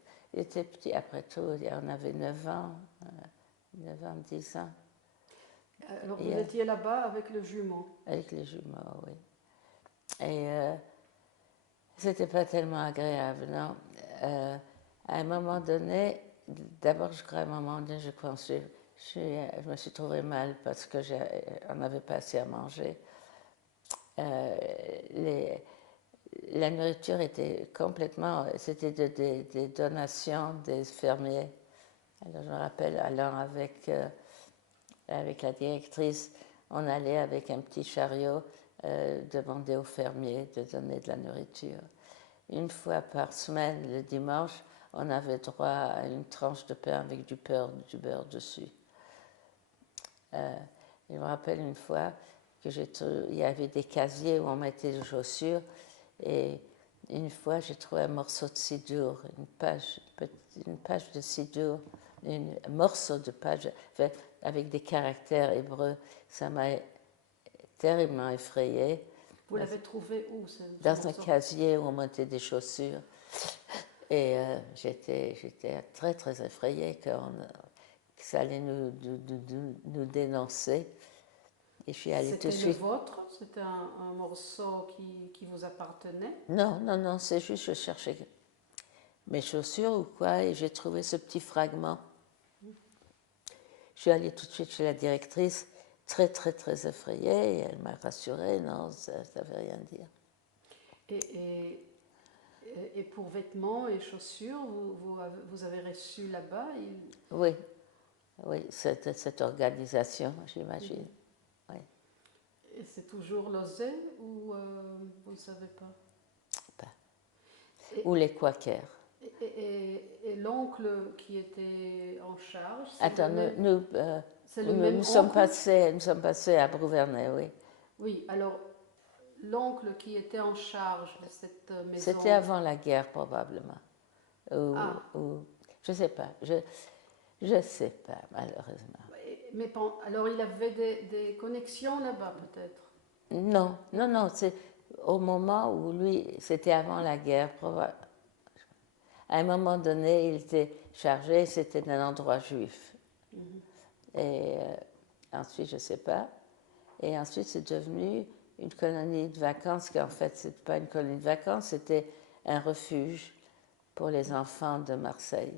petits après tout, on avait 9 ans, 10 ans. Alors vous étiez là-bas avec le jumeau? Avec les jumeaux, oui. Et c'était pas tellement agréable, non. À un moment donné, d'abord, je crois, à un moment donné, je me suis trouvée mal parce que on n'avait pas assez à manger. La nourriture était complètement, c'était des donations des fermiers. Alors je me rappelle, allant avec la directrice, on allait avec un petit chariot demander aux fermiers de donner de la nourriture. Une fois par semaine, le dimanche, on avait droit à une tranche de pain avec du beurre dessus. Je me rappelle une fois il y avait des casiers où on mettait des chaussures et une fois j'ai trouvé un morceau de sidour, une page de sidour, un morceau de page avec des caractères hébreux. Ça m'a terriblement effrayée. Vous l'avez trouvé où? Dans un casier où on mettait des chaussures. Et j'étais très très effrayée que ça allait nous dénoncer. Et je suis allée tout de suite. C'était le vôtre? C'était un morceau qui vous appartenait? Non, c'est juste je cherchais mes chaussures ou quoi et j'ai trouvé ce petit fragment. Je suis allée tout de suite chez la directrice, très très très effrayée, et elle m'a rassurée, non, ça ne veut rien dire. Et pour vêtements et chaussures, vous avez reçu là-bas? Oui, cette organisation, j'imagine. Et c'est toujours Lozé ou vous ne savez pas? Et, Ou les Quakers. et l'oncle qui était en charge, Attends, c'est le nous même sommes oncle? passés à Brouvernay, oui. Oui, alors l'oncle qui était en charge de cette maison. C'était avant la guerre, probablement. Ah, Je ne sais pas. Je sais pas, malheureusement. mais alors il avait des connexions là-bas peut-être? Non, non, non, c'est au moment où lui, c'était avant la guerre, à un moment donné, il était chargé, c'était d'un endroit juif. Et ensuite, je ne sais pas. Et ensuite, c'est devenu une colonie de vacances, qui en fait, ce n'était pas une colonie de vacances, c'était un refuge pour les enfants de Marseille.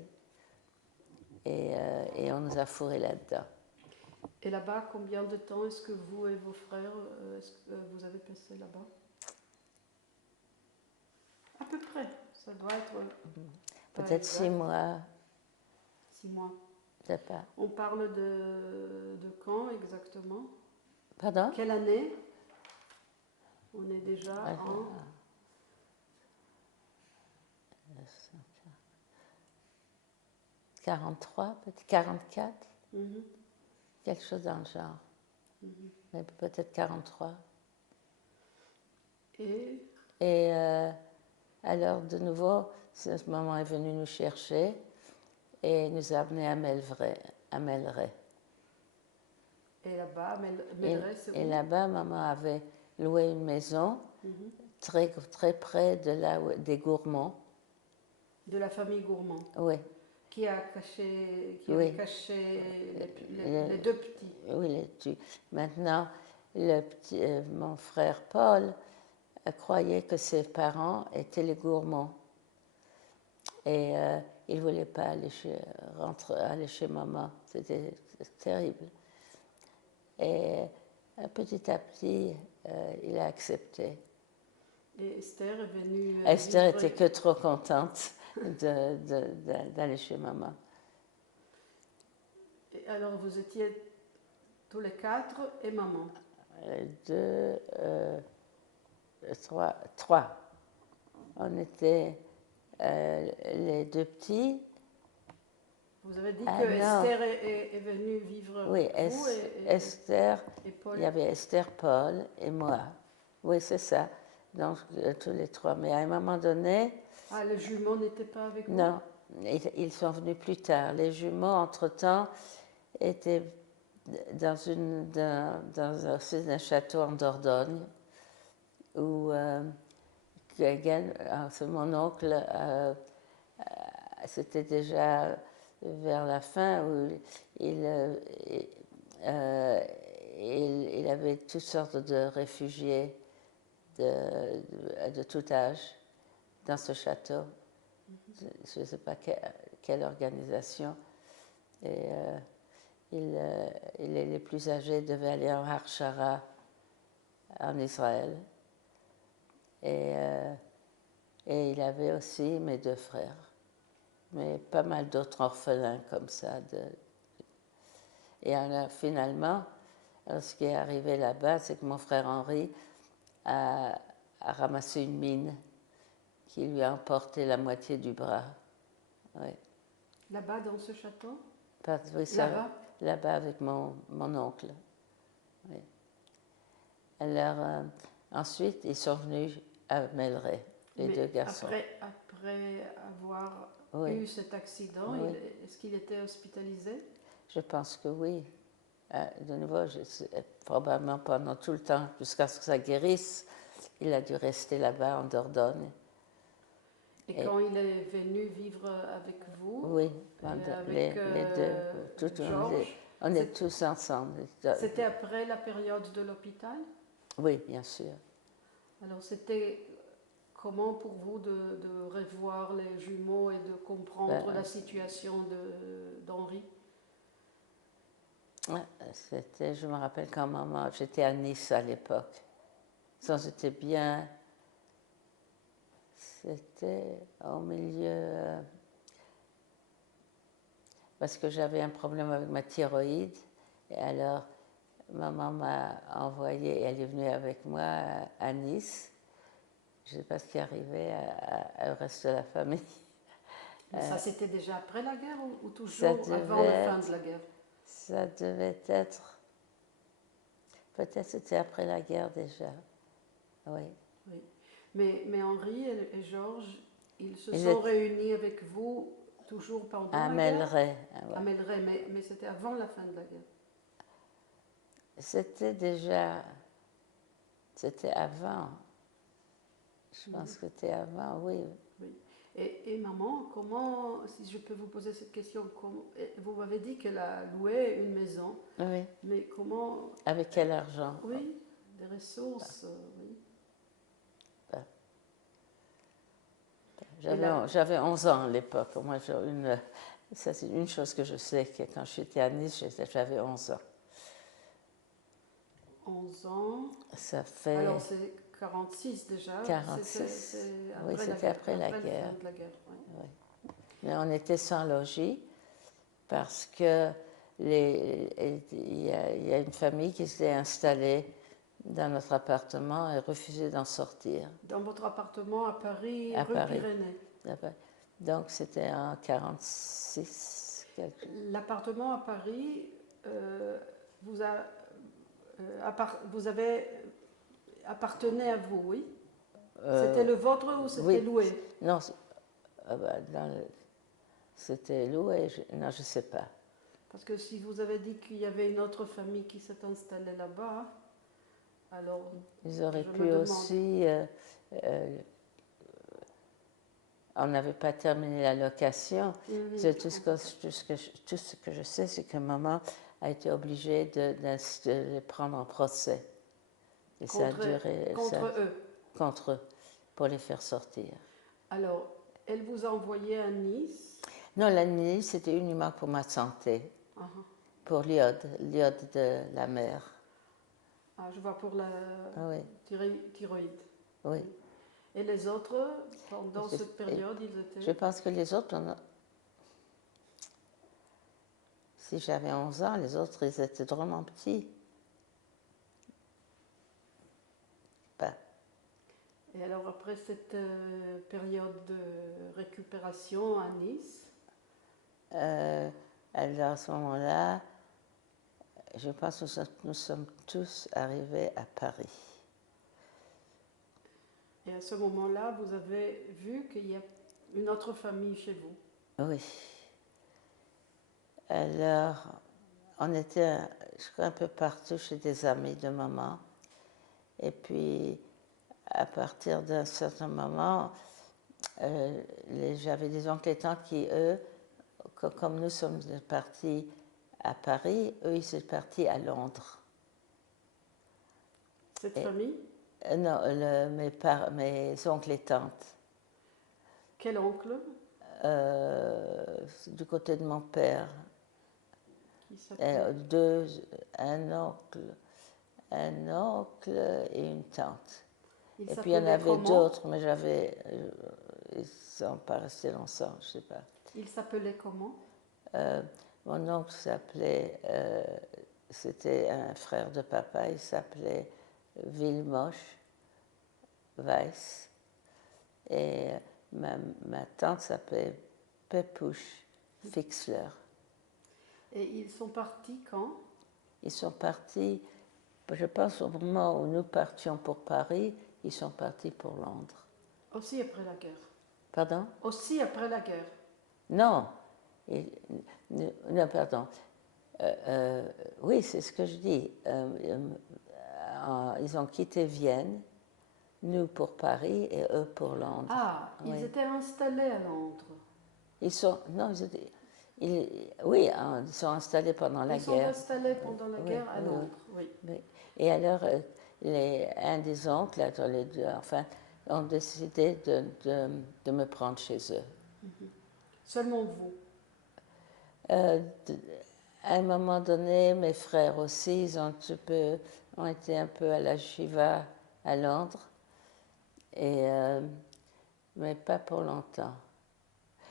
Et on nous a fourrés là-dedans. Et là-bas, combien de temps est-ce que vous et vos frères, est-ce que vous avez passé là-bas? À peu près, ça doit être Peut-être 6 mois, 6 mois. je sais pas. On parle de quand exactement? Pardon? Quelle année? On est déjà en... 43, peut-être 44, Mhm, quelque chose dans le genre. Mais peut-être 43. Et Et alors, de nouveau, ce moment est venu nous chercher et nous a amenés à Melleray. Et là-bas, Melleray, c'est Et où? là-bas, maman avait loué une maison très, très près de des Gourmands. De la famille Gourmand, Oui, qui avait oui. caché les deux petits. Oui, maintenant, mon frère Paul croyait que ses parents étaient les Gourmands. Et il ne voulait pas aller chez maman. C'était terrible. Et petit à petit, il a accepté. Et Esther est venue Esther vivre... était que trop contente d'aller chez maman. Et alors, vous étiez tous les quatre et maman. Deux, trois. On était les deux petits. Vous avez dit Ah que non, Esther est venue vivre oui, avec vous Esther, et Paul. il y avait Esther, Paul et moi. Oui, c'est ça. Donc, tous les trois. Mais à un moment donné, Ah, le jumeau n'était pas avec vous? non, ils sont venus plus tard. Les jumeaux, entre-temps, étaient dans un château en Dordogne où mon oncle, c'était déjà vers la fin où il, il avait toutes sortes de réfugiés de tout âge dans ce château. Je ne sais pas quelle organisation. Et les plus âgés devaient aller en Harshara, en Israël. Et il avait aussi mes deux frères, mais pas mal d'autres orphelins comme ça. Et alors, finalement, ce qui est arrivé là-bas, c'est que mon frère Henri a ramassé une mine qui lui a emporté la moitié du bras. Oui. Là-bas, dans ce château? Oui, Là-bas? Là-bas avec mon oncle. Oui. Alors, ensuite, ils sont venus à Melleray, les deux garçons. Après avoir Oui. eu cet accident, Oui. est-ce qu'il était hospitalisé? Je pense que oui. De nouveau, probablement pendant tout le temps, jusqu'à ce que ça guérisse, il a dû rester là-bas en Dordogne. Et quand il est venu vivre avec vous, Oui, avec les deux, Georges, on est tous ensemble. c'était après la période de l'hôpital? Oui, bien sûr. Alors c'était comment pour vous de revoir les jumeaux et de comprendre la situation d'Henri? Je me rappelle quand maman, j'étais à Nice à l'époque. C'était bien, c'était au milieu, parce que j'avais un problème avec ma thyroïde, et alors maman m'a envoyée, elle est venue avec moi à Nice. Je ne sais pas ce qui arrivait au reste de la famille. Mais ça, c'était déjà après la guerre ou Ça toujours avant la devait fin de être, la guerre? ça devait être, peut-être c'était après la guerre déjà. Oui. Oui. Mais Henri et Georges, ils se Ils sont étaient réunis avec vous toujours pendant à la guerre? Melleray. À Ouais. Melleray, mais c'était avant la fin de la guerre. C'était déjà, c'était avant. Je pense que c'était avant, oui. Oui. Et maman, comment, si je peux vous poser cette question, vous m'avez dit qu'elle a loué une maison, Oui. mais comment, Avec quel argent? oui, des ressources, oui. Ben, Et là, j'avais 11 ans à l'époque. Moi, ça, c'est une chose que je sais, que quand j'étais à Nice, j'avais 11 ans. 11 ans, Ça alors fait c'est 46 déjà, 46. c'est Oui, après la c'était guerre, après la après la fin guerre. de la guerre. Oui. Oui. Mais on était sans logis parce que il y a une famille qui s'est installée dans notre appartement et refusait d'en sortir Dans votre appartement à Paris, à rue Paris. Pyrénées. Donc c'était en 46. L'appartement à Paris, vous, vous avez appartenait à vous, oui? C'était le vôtre ou c'était Oui, loué? non, c'était loué. Non, je ne sais pas. Parce que si vous avez dit qu'il y avait une autre famille qui s'est installée là-bas, alors Ils auraient je me pu demande. aussi. On n'avait pas terminé la location. Tout ce que je sais, c'est que maman a été obligée de les prendre en procès. Et ça a duré Contre eux. contre eux pour les faire sortir. Alors, elle vous a envoyé à Nice. Non, la nuit, c'était uniquement pour ma santé, Uh-huh. pour l'iode de la mer. Ah, je vois pour la Oui, thyroïde. oui. Et les autres, pendant Je, cette période, ils je étaient. pense que les autres, si j'avais 11 ans, les autres, ils étaient vraiment petits. Pas. Et alors, après cette période de récupération à Nice, Alors à ce moment-là, je pense que nous sommes tous arrivés à Paris. et à ce moment-là, vous avez vu qu'il y a une autre famille chez vous. Oui. Alors, on était, je crois, un peu partout chez des amis de maman. Et puis, à partir d'un certain moment, j'avais des oncles et tantes qui, eux, comme nous sommes partis à Paris, eux, ils sont partis à Londres. Cette Et, famille, non, mes oncles et tantes. quel oncle Du côté de mon père. qui s'appelait Un oncle et une tante. Il Et puis il y en s'appelait avait comment d'autres, mais ils ne sont pas restés longtemps, je ne sais pas. Il s'appelait comment Mon oncle c'était un frère de papa, il s'appelait Villemoche Weiss. Et ma tante s'appelait Pepouche Fixler. Et ils sont partis quand Ils sont partis, je pense au moment où nous partions pour Paris, ils sont partis pour Londres. Aussi après la guerre. Pardon? Aussi après la guerre. Non. Non, pardon. Oui, c'est ce que je dis. Ils ont quitté Vienne, nous pour Paris et eux pour Londres. Ah, Oui. ils étaient installés à Londres. Ils sont, non, oui, ils sont installés pendant la Ils sont guerre. installés pendant la guerre à Londres, oui. Et alors, un des oncles, les deux, enfin, ont décidé de me prendre chez eux. Seulement vous. À un moment donné, mes frères aussi, ont été un peu à la Shiva à Londres, mais pas pour longtemps.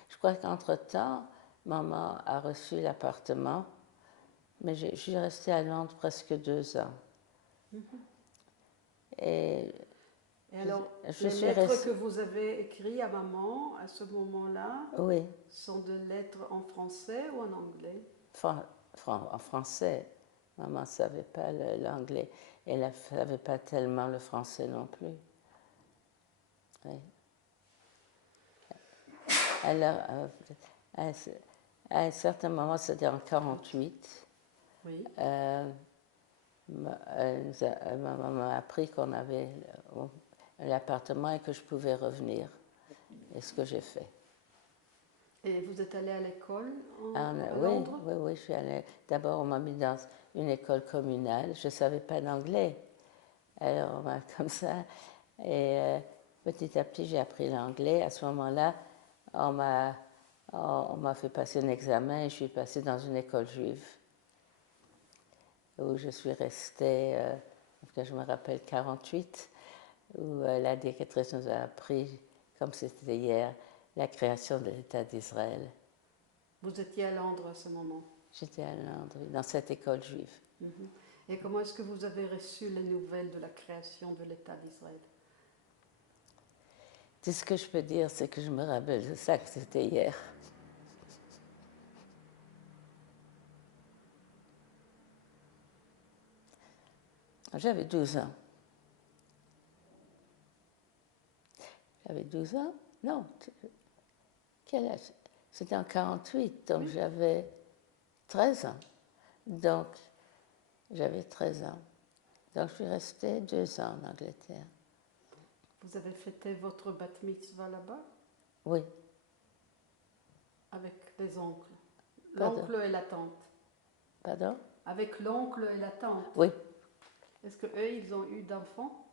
Je crois qu'entre-temps, maman a reçu l'appartement mais je suis restée à Londres presque 2 ans. Et Et alors, je les suis lettres restée... que vous avez écrites à maman à ce moment-là Oui, sont des lettres en français ou en anglais? en français. Maman ne savait pas l'anglais. Elle ne savait pas tellement le français non plus. Oui. Alors, à un certain moment, c'était en 1948, Oui. maman m'a appris qu'on avait l'appartement et que je pouvais revenir. Et ce que j'ai fait. Et vous êtes allé à l'école à Oui, Londres? oui, oui, je suis allée. D'abord, on m'a mis dans une école communale. Je ne savais pas l'anglais. Alors, on m'a comme ça. Et petit à petit, j'ai appris l'anglais. À ce moment-là, on m'a fait passer un examen et je suis passée dans une école juive où je suis restée, en tout cas, je me rappelle 48, où la directrice nous a appris, comme c'était hier, la création de l'État d'Israël. Vous étiez à Londres à ce moment. J'étais à Londres, dans cette école juive. Et comment est-ce que vous avez reçu les nouvelles de la création de l'État d'Israël? Tout ce que je peux dire, c'est que je me rappelle de ça, que c'était hier. J'avais 12 ans. J'avais 12 ans? Non. Quel âge? C'était en 48, donc oui. J'avais 13 ans. Donc, j'avais 13 ans. Donc, je suis restée 2 ans en Angleterre. Vous avez fêté votre bat mitzvah là-bas? Oui. Avec les oncles? Pardon. L'oncle et la tante? Pardon? Avec l'oncle et la tante? Oui. Est-ce qu'eux, ils ont eu d'enfants?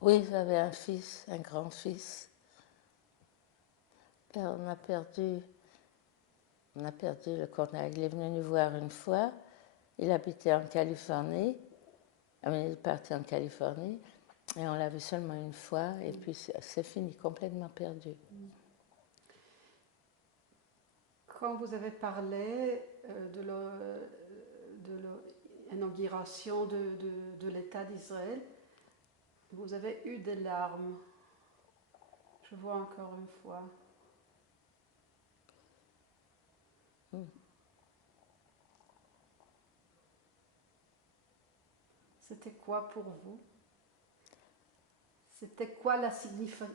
Oui, j'avais un fils, un grand-fils. Là, on a perdu le contact. Il est venu nous voir une fois. Il habitait en Californie. Il est parti en Californie. Et on l'a vu seulement une fois. Et puis, c'est fini, complètement perdu. Quand vous avez parlé de l'inauguration de l'État d'Israël, vous avez eu des larmes. Je vois encore une fois. C'était quoi pour vous? C'était quoi la signification?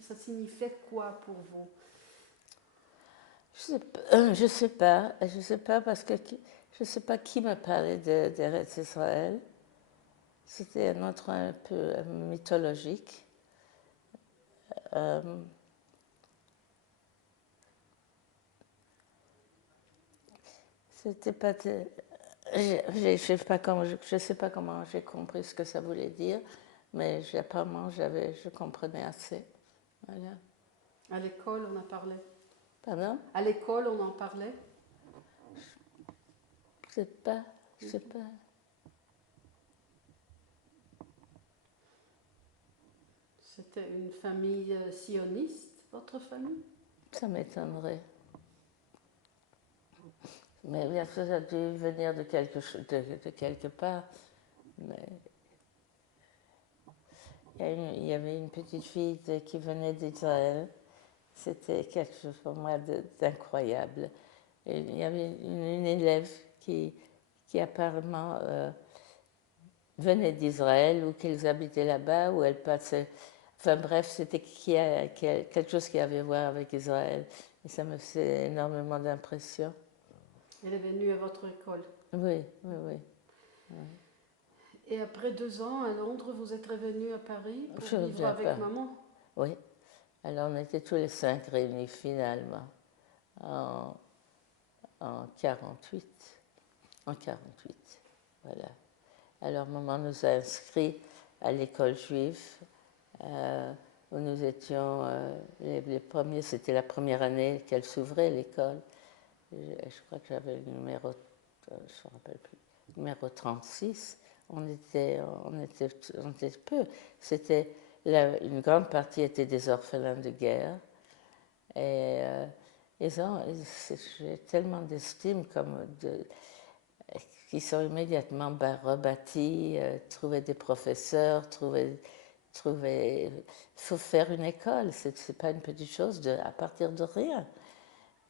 Ça signifiait quoi pour vous? Je sais pas parce que je sais pas qui me parlait d'Eretz Israël. C'était un autre un peu mythologique. C'était pas. Je sais pas comment j'ai compris ce que ça voulait dire, mais apparemment je comprenais assez. Voilà. À l'école, on a parlé. Pardon? À l'école, on en parlait? Je sais pas. C'était une famille sioniste, votre famille? Ça m'étonnerait. Mais bien sûr, ça a dû venir de quelque part. Mais il y avait une petite fille qui venait d'Israël. C'était quelque chose pour moi d'incroyable. Et il y avait une élève qui apparemment venait d'Israël ou qu'elles habitaient là-bas, ou elle passait. Enfin bref, c'était quelque chose qui avait à voir avec Israël. Et ça me faisait énormément d'impression. Elle est venue à votre école? Oui. Et après 2 ans à Londres, vous êtes revenu à Paris pour vivre avec maman? Oui. Alors on était tous les 5 réunis finalement en 48. En 48, voilà. Alors maman nous a inscrits à l'école juive où nous étions les premiers. C'était la première année qu'elle s'ouvrait l'école. Je crois que j'avais le numéro, je ne me rappelle plus, numéro 36. On était peu. Une grande partie était des orphelins de guerre. Et J'ai tellement d'estime qui sont immédiatement rebâtis, trouver des professeurs, il faut faire une école, c'est pas une petite chose à partir de rien.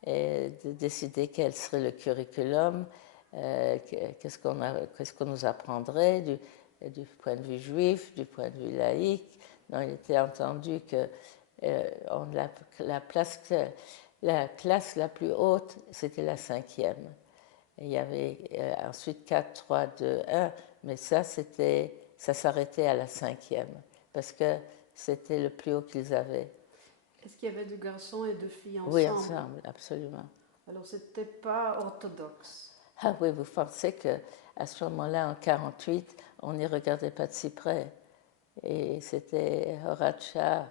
Et de décider quel serait le curriculum, qu'est-ce qu'on nous apprendrait du point de vue juif, du point de vue laïque. Non, il était entendu que la classe la plus haute, c'était la 5e. Et il y avait ensuite 4, 3, 2, 1, mais ça s'arrêtait à la 5e, parce que c'était le plus haut qu'ils avaient. Est-ce qu'il y avait de garçons et de filles ensemble? Oui, ensemble, absolument. Alors, c'était pas orthodoxe. Ah oui, vous pensez qu'à ce moment-là, en 1948, on n'y regardait pas de si près. Et c'était Horacha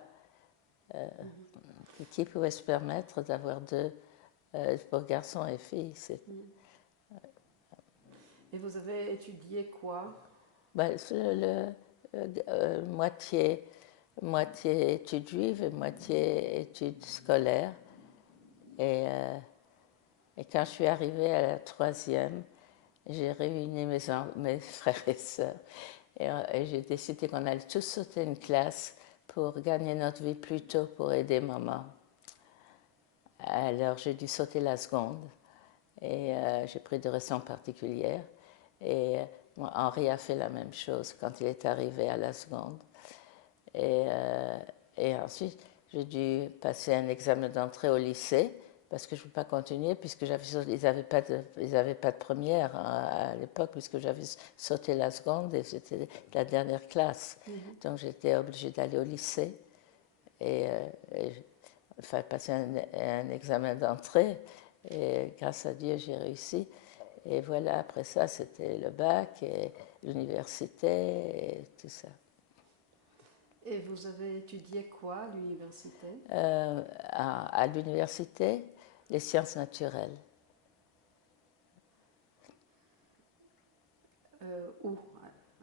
qui pouvait se permettre d'avoir deux pour garçons et filles. Et vous avez étudié quoi? Moitié études juives et moitié études scolaires. Et quand je suis arrivée à la 3e, j'ai réuni mes frères et sœurs et j'ai décidé qu'on allait tous sauter une classe pour gagner notre vie plus tôt pour aider maman. Alors j'ai dû sauter la seconde et j'ai pris des raisons particulières. Et Henri a fait la même chose quand il est arrivé à la seconde. Et ensuite, j'ai dû passer un examen d'entrée au lycée parce que je ne pouvais pas continuer puisque ils n'avaient pas de première à l'époque puisque j'avais sauté la seconde et c'était la dernière classe. Donc j'étais obligée d'aller au lycée et il fallait passer un examen d'entrée et grâce à Dieu j'ai réussi. Et voilà, après ça c'était le bac et l'université et tout ça. Et vous avez étudié quoi à l'université? À l'université, les sciences naturelles. Où?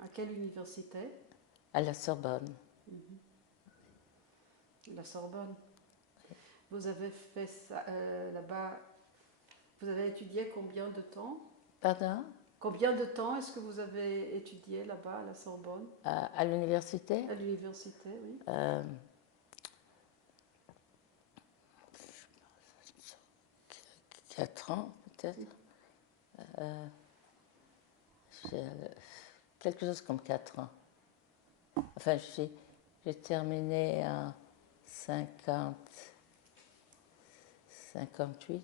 À quelle université? À la Sorbonne. La Sorbonne. Vous avez fait ça là-bas. Vous avez étudié combien de temps? Pardon? Combien de temps est-ce que vous avez étudié là-bas à la Sorbonne? À l'université? À l'université, oui. 4 ans, peut-être. Quelque chose comme 4 ans. Enfin, j'ai terminé en 58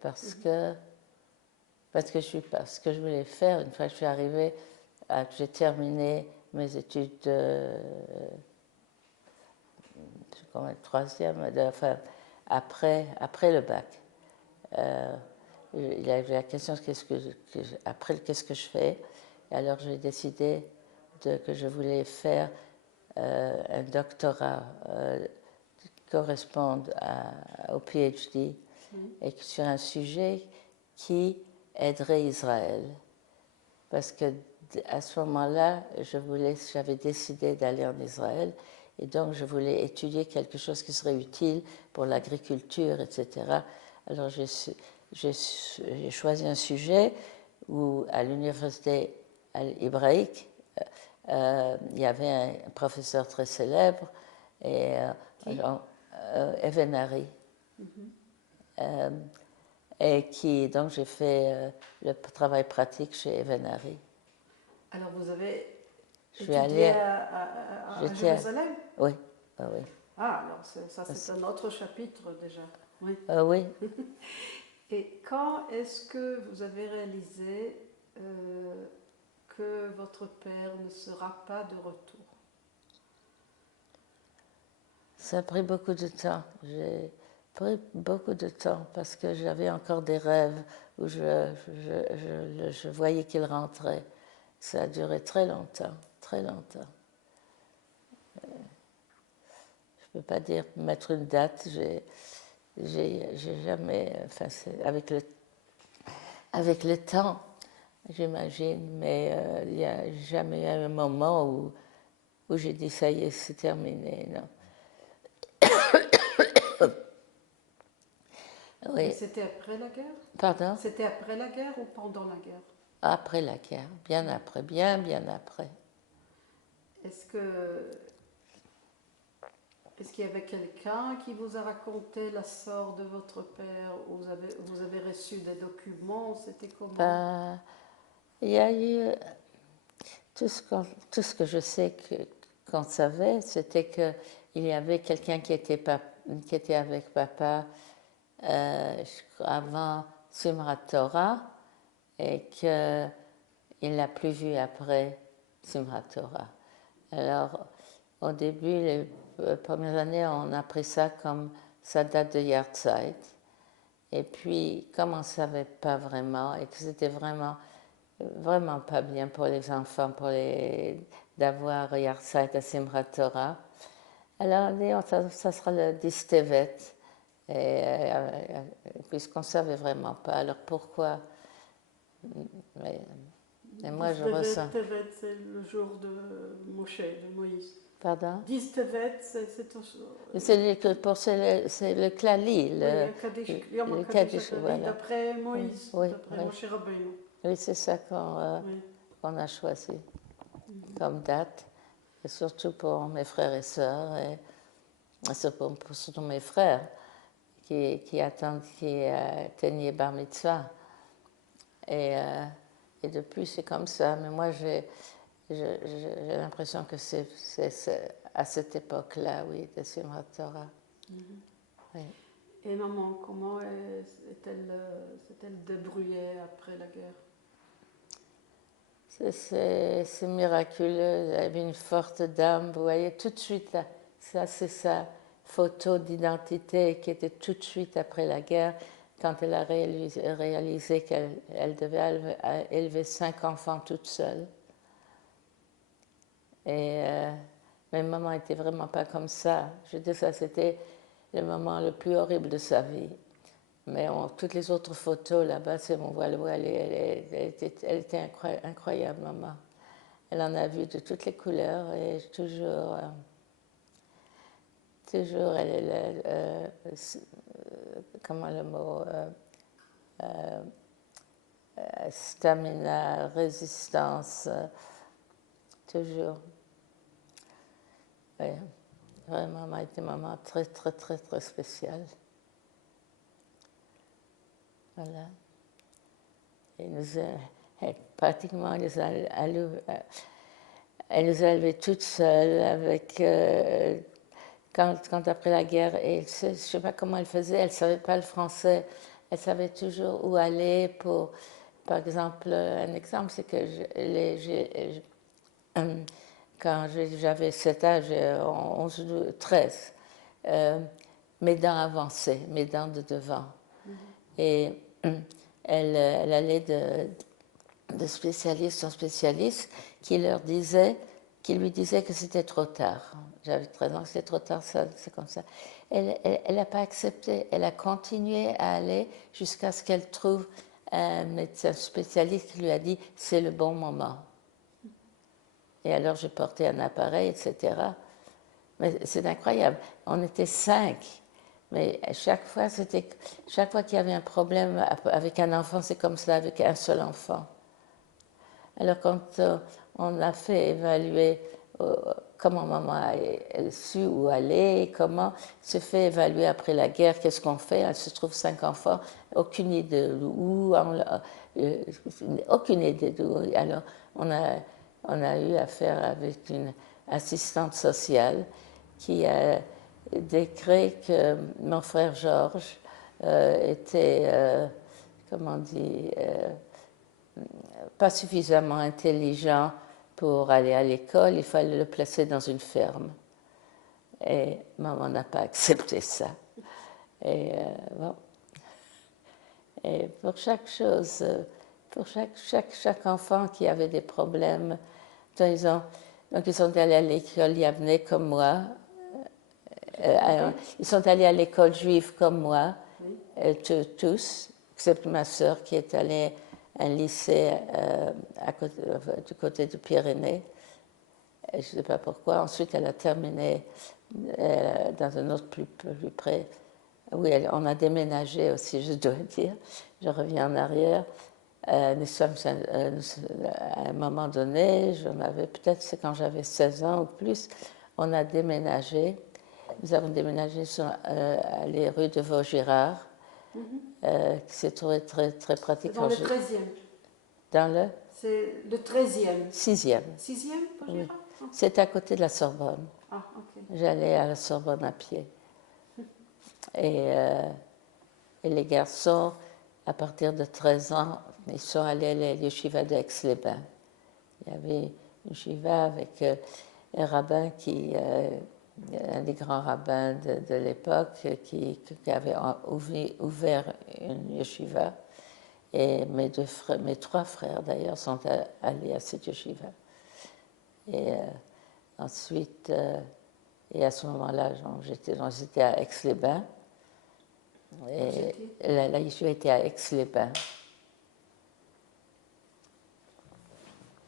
parce que ce que je voulais faire, une fois que je suis arrivée, j'ai terminé mes études de troisième, enfin, après le bac. Il y avait la question après qu'est-ce que je fais. Et alors j'ai décidé que je voulais faire un doctorat qui corresponde au PhD et sur un sujet qui aiderait Israël. Parce que à ce moment-là, j'avais décidé d'aller en Israël et donc je voulais étudier quelque chose qui serait utile pour l'agriculture, etc. Alors j'ai choisi un sujet où à l'université hébraïque, il y avait un professeur très célèbre, Even Hari. Et donc j'ai fait le travail pratique chez Even Hari. Alors vous avez étudié à Jérusalem? Oui, oui. Ah, alors ça c'est un autre chapitre déjà. Oui. Oui. Et quand est-ce que vous avez réalisé que votre père ne sera pas de retour? Ça a pris beaucoup de temps. J'ai pris beaucoup de temps parce que j'avais encore des rêves où je voyais qu'il rentrait. Ça a duré très longtemps, très longtemps. Je ne peux pas mettre une date. J'ai jamais, enfin, avec le temps, j'imagine, mais il n'y a jamais eu un moment où j'ai dit ça y est, c'est terminé, non. Oui. Et c'était après la guerre? Pardon? C'était après la guerre ou pendant la guerre? Après la guerre, bien après, bien après. Est-ce que est-ce qu'il y avait quelqu'un qui vous a raconté la sort de votre père? Vous avez reçu des documents? C'était comment? Ben, il y a eu tout ce que je sais qu'on savait, c'était qu'il y avait quelqu'un qui était avec papa avant Simrat Torah et qu'il ne l'a plus vu après Simrat Torah. Alors, au début, les premières années, on a pris ça comme ça date de Yahrzeit. Et puis, comme on ne savait pas vraiment et que c'était vraiment pas bien pour les enfants d'avoir Yahrzeit à Simrat Torah, alors on dit ça sera le Distevet. Puisqu'on ne savait vraiment pas, alors pourquoi? Mais moi je ressens. Tevet, c'est le jour de Moshe, de Moïse. Pardon? Tevet, c'est C'est le Klali, le Kaddish, voilà. d'après Moïse, Oui, d'après oui. Moshe Rabbeinu. Oui, c'est ça qu'on a choisi comme date, et surtout pour mes frères et sœurs, et surtout mes frères qui atteignaient Bar Mitzvah. Et depuis, c'est comme ça. Mais moi, j'ai l'impression que c'est à cette époque-là, oui, de Simchat Torah. Oui. Et maman, comment s'est-elle débrouillée après la guerre? C'est miraculeux. Elle avait une forte dame, vous voyez, tout de suite là. Ça, c'est sa photo d'identité qui était tout de suite après la guerre, quand elle a réalisé qu'elle devait élever 5 enfants toute seule. Mais maman n'était vraiment pas comme ça. Je dis ça, c'était le moment le plus horrible de sa vie. Mais toutes les autres photos là-bas, c'est mon voile, elle était incroyable, maman. Elle en a vu de toutes les couleurs et toujours comment le mot, stamina, résistance, toujours. Oui, vraiment, maman était maman très, très, très, très spéciale. Voilà. Et pratiquement, elle nous a élevés toutes seules, avec, quand après la guerre, et je ne sais pas comment elle faisait, elle ne savait pas le français, elle savait toujours où aller pour, par exemple, un exemple, c'est que quand j'avais cet âge, 11, 13, mes dents avançaient, mes dents de devant. Et elle allait de spécialiste en spécialiste qui lui disait que c'était trop tard. J'avais 13 ans, c'était trop tard, c'est comme ça. Elle n'a pas accepté, elle a continué à aller jusqu'à ce qu'elle trouve un médecin spécialiste qui lui a dit c'est le bon moment. Et alors j'ai porté un appareil, etc. Mais c'est incroyable. On était 5. Mais chaque fois qu'il y avait un problème avec un enfant, c'est comme ça avec un seul enfant. Alors quand on a fait évaluer comment maman a su où aller, comment se fait évaluer après la guerre, qu'est-ce qu'on fait, elle se trouve 5 enfants, aucune idée d'où, aucune idée d'où. Alors on a eu affaire avec une assistante sociale qui a décrit que mon frère Georges était, comment on dit, pas suffisamment intelligent pour aller à l'école, il fallait le placer dans une ferme. Et maman n'a pas accepté ça. Et bon. Et pour chaque chose, pour chaque enfant qui avait des problèmes, donc ils sont allés à l'école Yavne comme moi. Ils sont allés à l'école juive comme moi, tous, except ma sœur qui est allée à un lycée du côté de Pyrénées. Je ne sais pas pourquoi. Ensuite, elle a terminé dans un autre plus près, Oui, on a déménagé aussi, je dois dire. Je reviens en arrière. Nous sommes, à un moment donné, j'en avais peut-être, c'est quand j'avais 16 ans ou plus, on a déménagé. Nous avons déménagé sur les rues de Vaugirard, qui s'est trouvé très, très pratique. C'est dans le 13e. Dans le C'est le 13e. 6e. 6e, Oui. ah. C'est à côté de la Sorbonne. Ah, ok. J'allais à la Sorbonne à pied. Et les garçons, à partir de 13 ans, ils sont allés à la yeshiva d'Aix-les-Bains. Il y avait une yeshiva avec un rabbin un des grands rabbins de l'époque qui avait ouvert une yeshiva. Et mes 3 frères, d'ailleurs, sont allés à cette yeshiva. Et ensuite, et à ce moment-là, j'étais à Aix-les-Bains. Et la yeshiva était à Aix-les-Bains.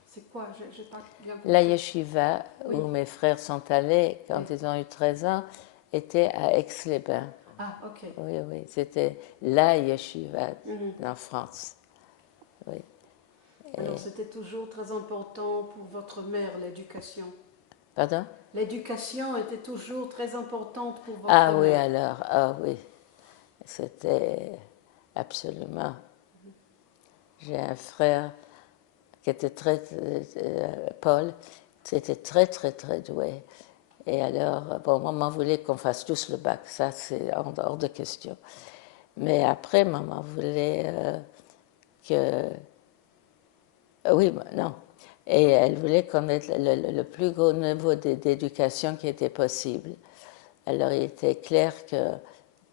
C'est quoi? J'ai pas bien compris. La yeshiva Oui. où mes frères sont allés quand ils ont eu 13 ans était à Aix-les-Bains. Ah, ok. Oui, oui, c'était la yeshiva en France. Oui. Alors, c'était toujours très important pour votre mère, l'éducation. Pardon? L'éducation était toujours très importante pour votre Ah mère. oui, alors, ah oui, c'était absolument. J'ai un frère qui était Paul, qui était très, très, très doué. Et alors, bon, maman voulait qu'on fasse tous le bac, ça c'est hors de question. Mais après, maman voulait que... oui, non. Et elle voulait qu'on ait le plus gros niveau d'éducation qui était possible. Alors, il était clair que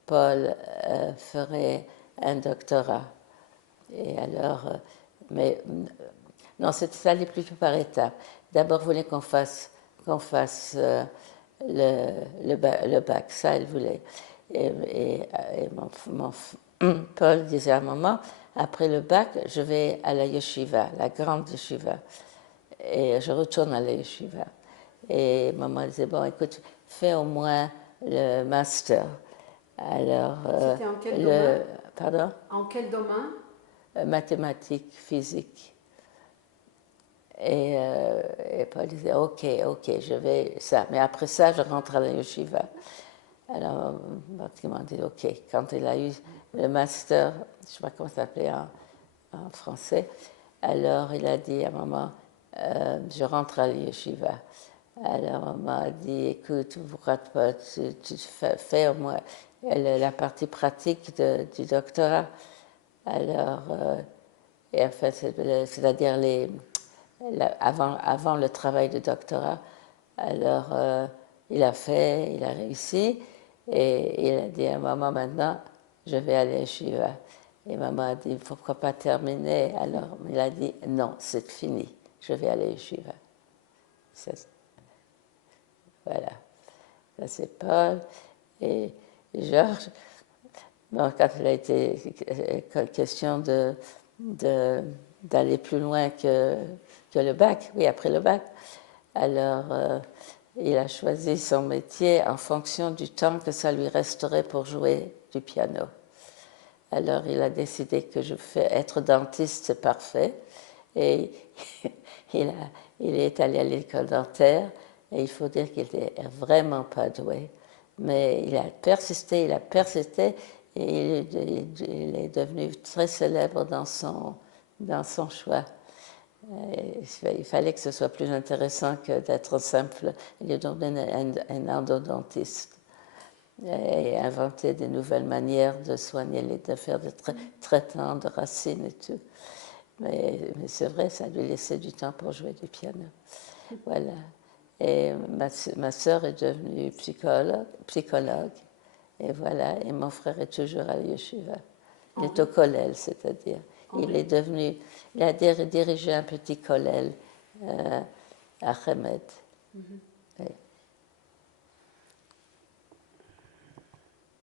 Paul ferait un doctorat. Et alors, mais non, ça allait plutôt par étapes. D'abord, il voulait qu'on fasse le bac, ça, elle voulait. Et Paul disait à maman, après le bac, je vais à la yeshiva, la grande yeshiva. Et je retourne à la yeshiva. Et maman disait, bon, écoute, fais au moins le master. Alors, c'était en quel domaine? Pardon? En quel domaine? Mathématiques, physique. Et Paul disait, ok, je vais ça. Mais après ça, je rentre à la yeshiva. Alors, il m'a dit, ok. Quand il a eu le master, je ne sais pas comment ça s'appelait en français, alors il a dit à maman, je rentre à la yeshiva. Alors maman a dit, écoute, pourquoi pas, tu fais au moins la partie pratique du doctorat. Alors, et enfin, c'est-à-dire avant le travail de doctorat. Alors, il a réussi, et il a dit à maman, maintenant, je vais aller à Shiva. Et maman a dit, pourquoi pas terminer? Alors, il a dit, non, c'est fini, je vais aller à Shiva. Voilà, ça c'est Paul. Et Georges, bon, quand il a été question d'aller plus loin que le bac, oui, après le bac, alors il a choisi son métier en fonction du temps que ça lui resterait pour jouer du piano. Alors il a décidé que être dentiste, c'est parfait. Et il est allé à l'école dentaire, et il faut dire qu'il n'était vraiment pas doué. Mais il a persisté, et il est devenu très célèbre dans son choix. Il fallait que ce soit plus intéressant que d'être simple. Il est devenu un endodontiste et inventé des nouvelles manières de soigner, de faire des traitements de racines et tout. Mais c'est vrai, ça lui laissait du temps pour jouer du piano. Voilà. Et ma sœur est devenue psychologue. Et voilà, et mon frère est toujours à yeshiva. Il est au kollel, c'est-à-dire. Il a dirigé un petit kollel à Hamed. Oui.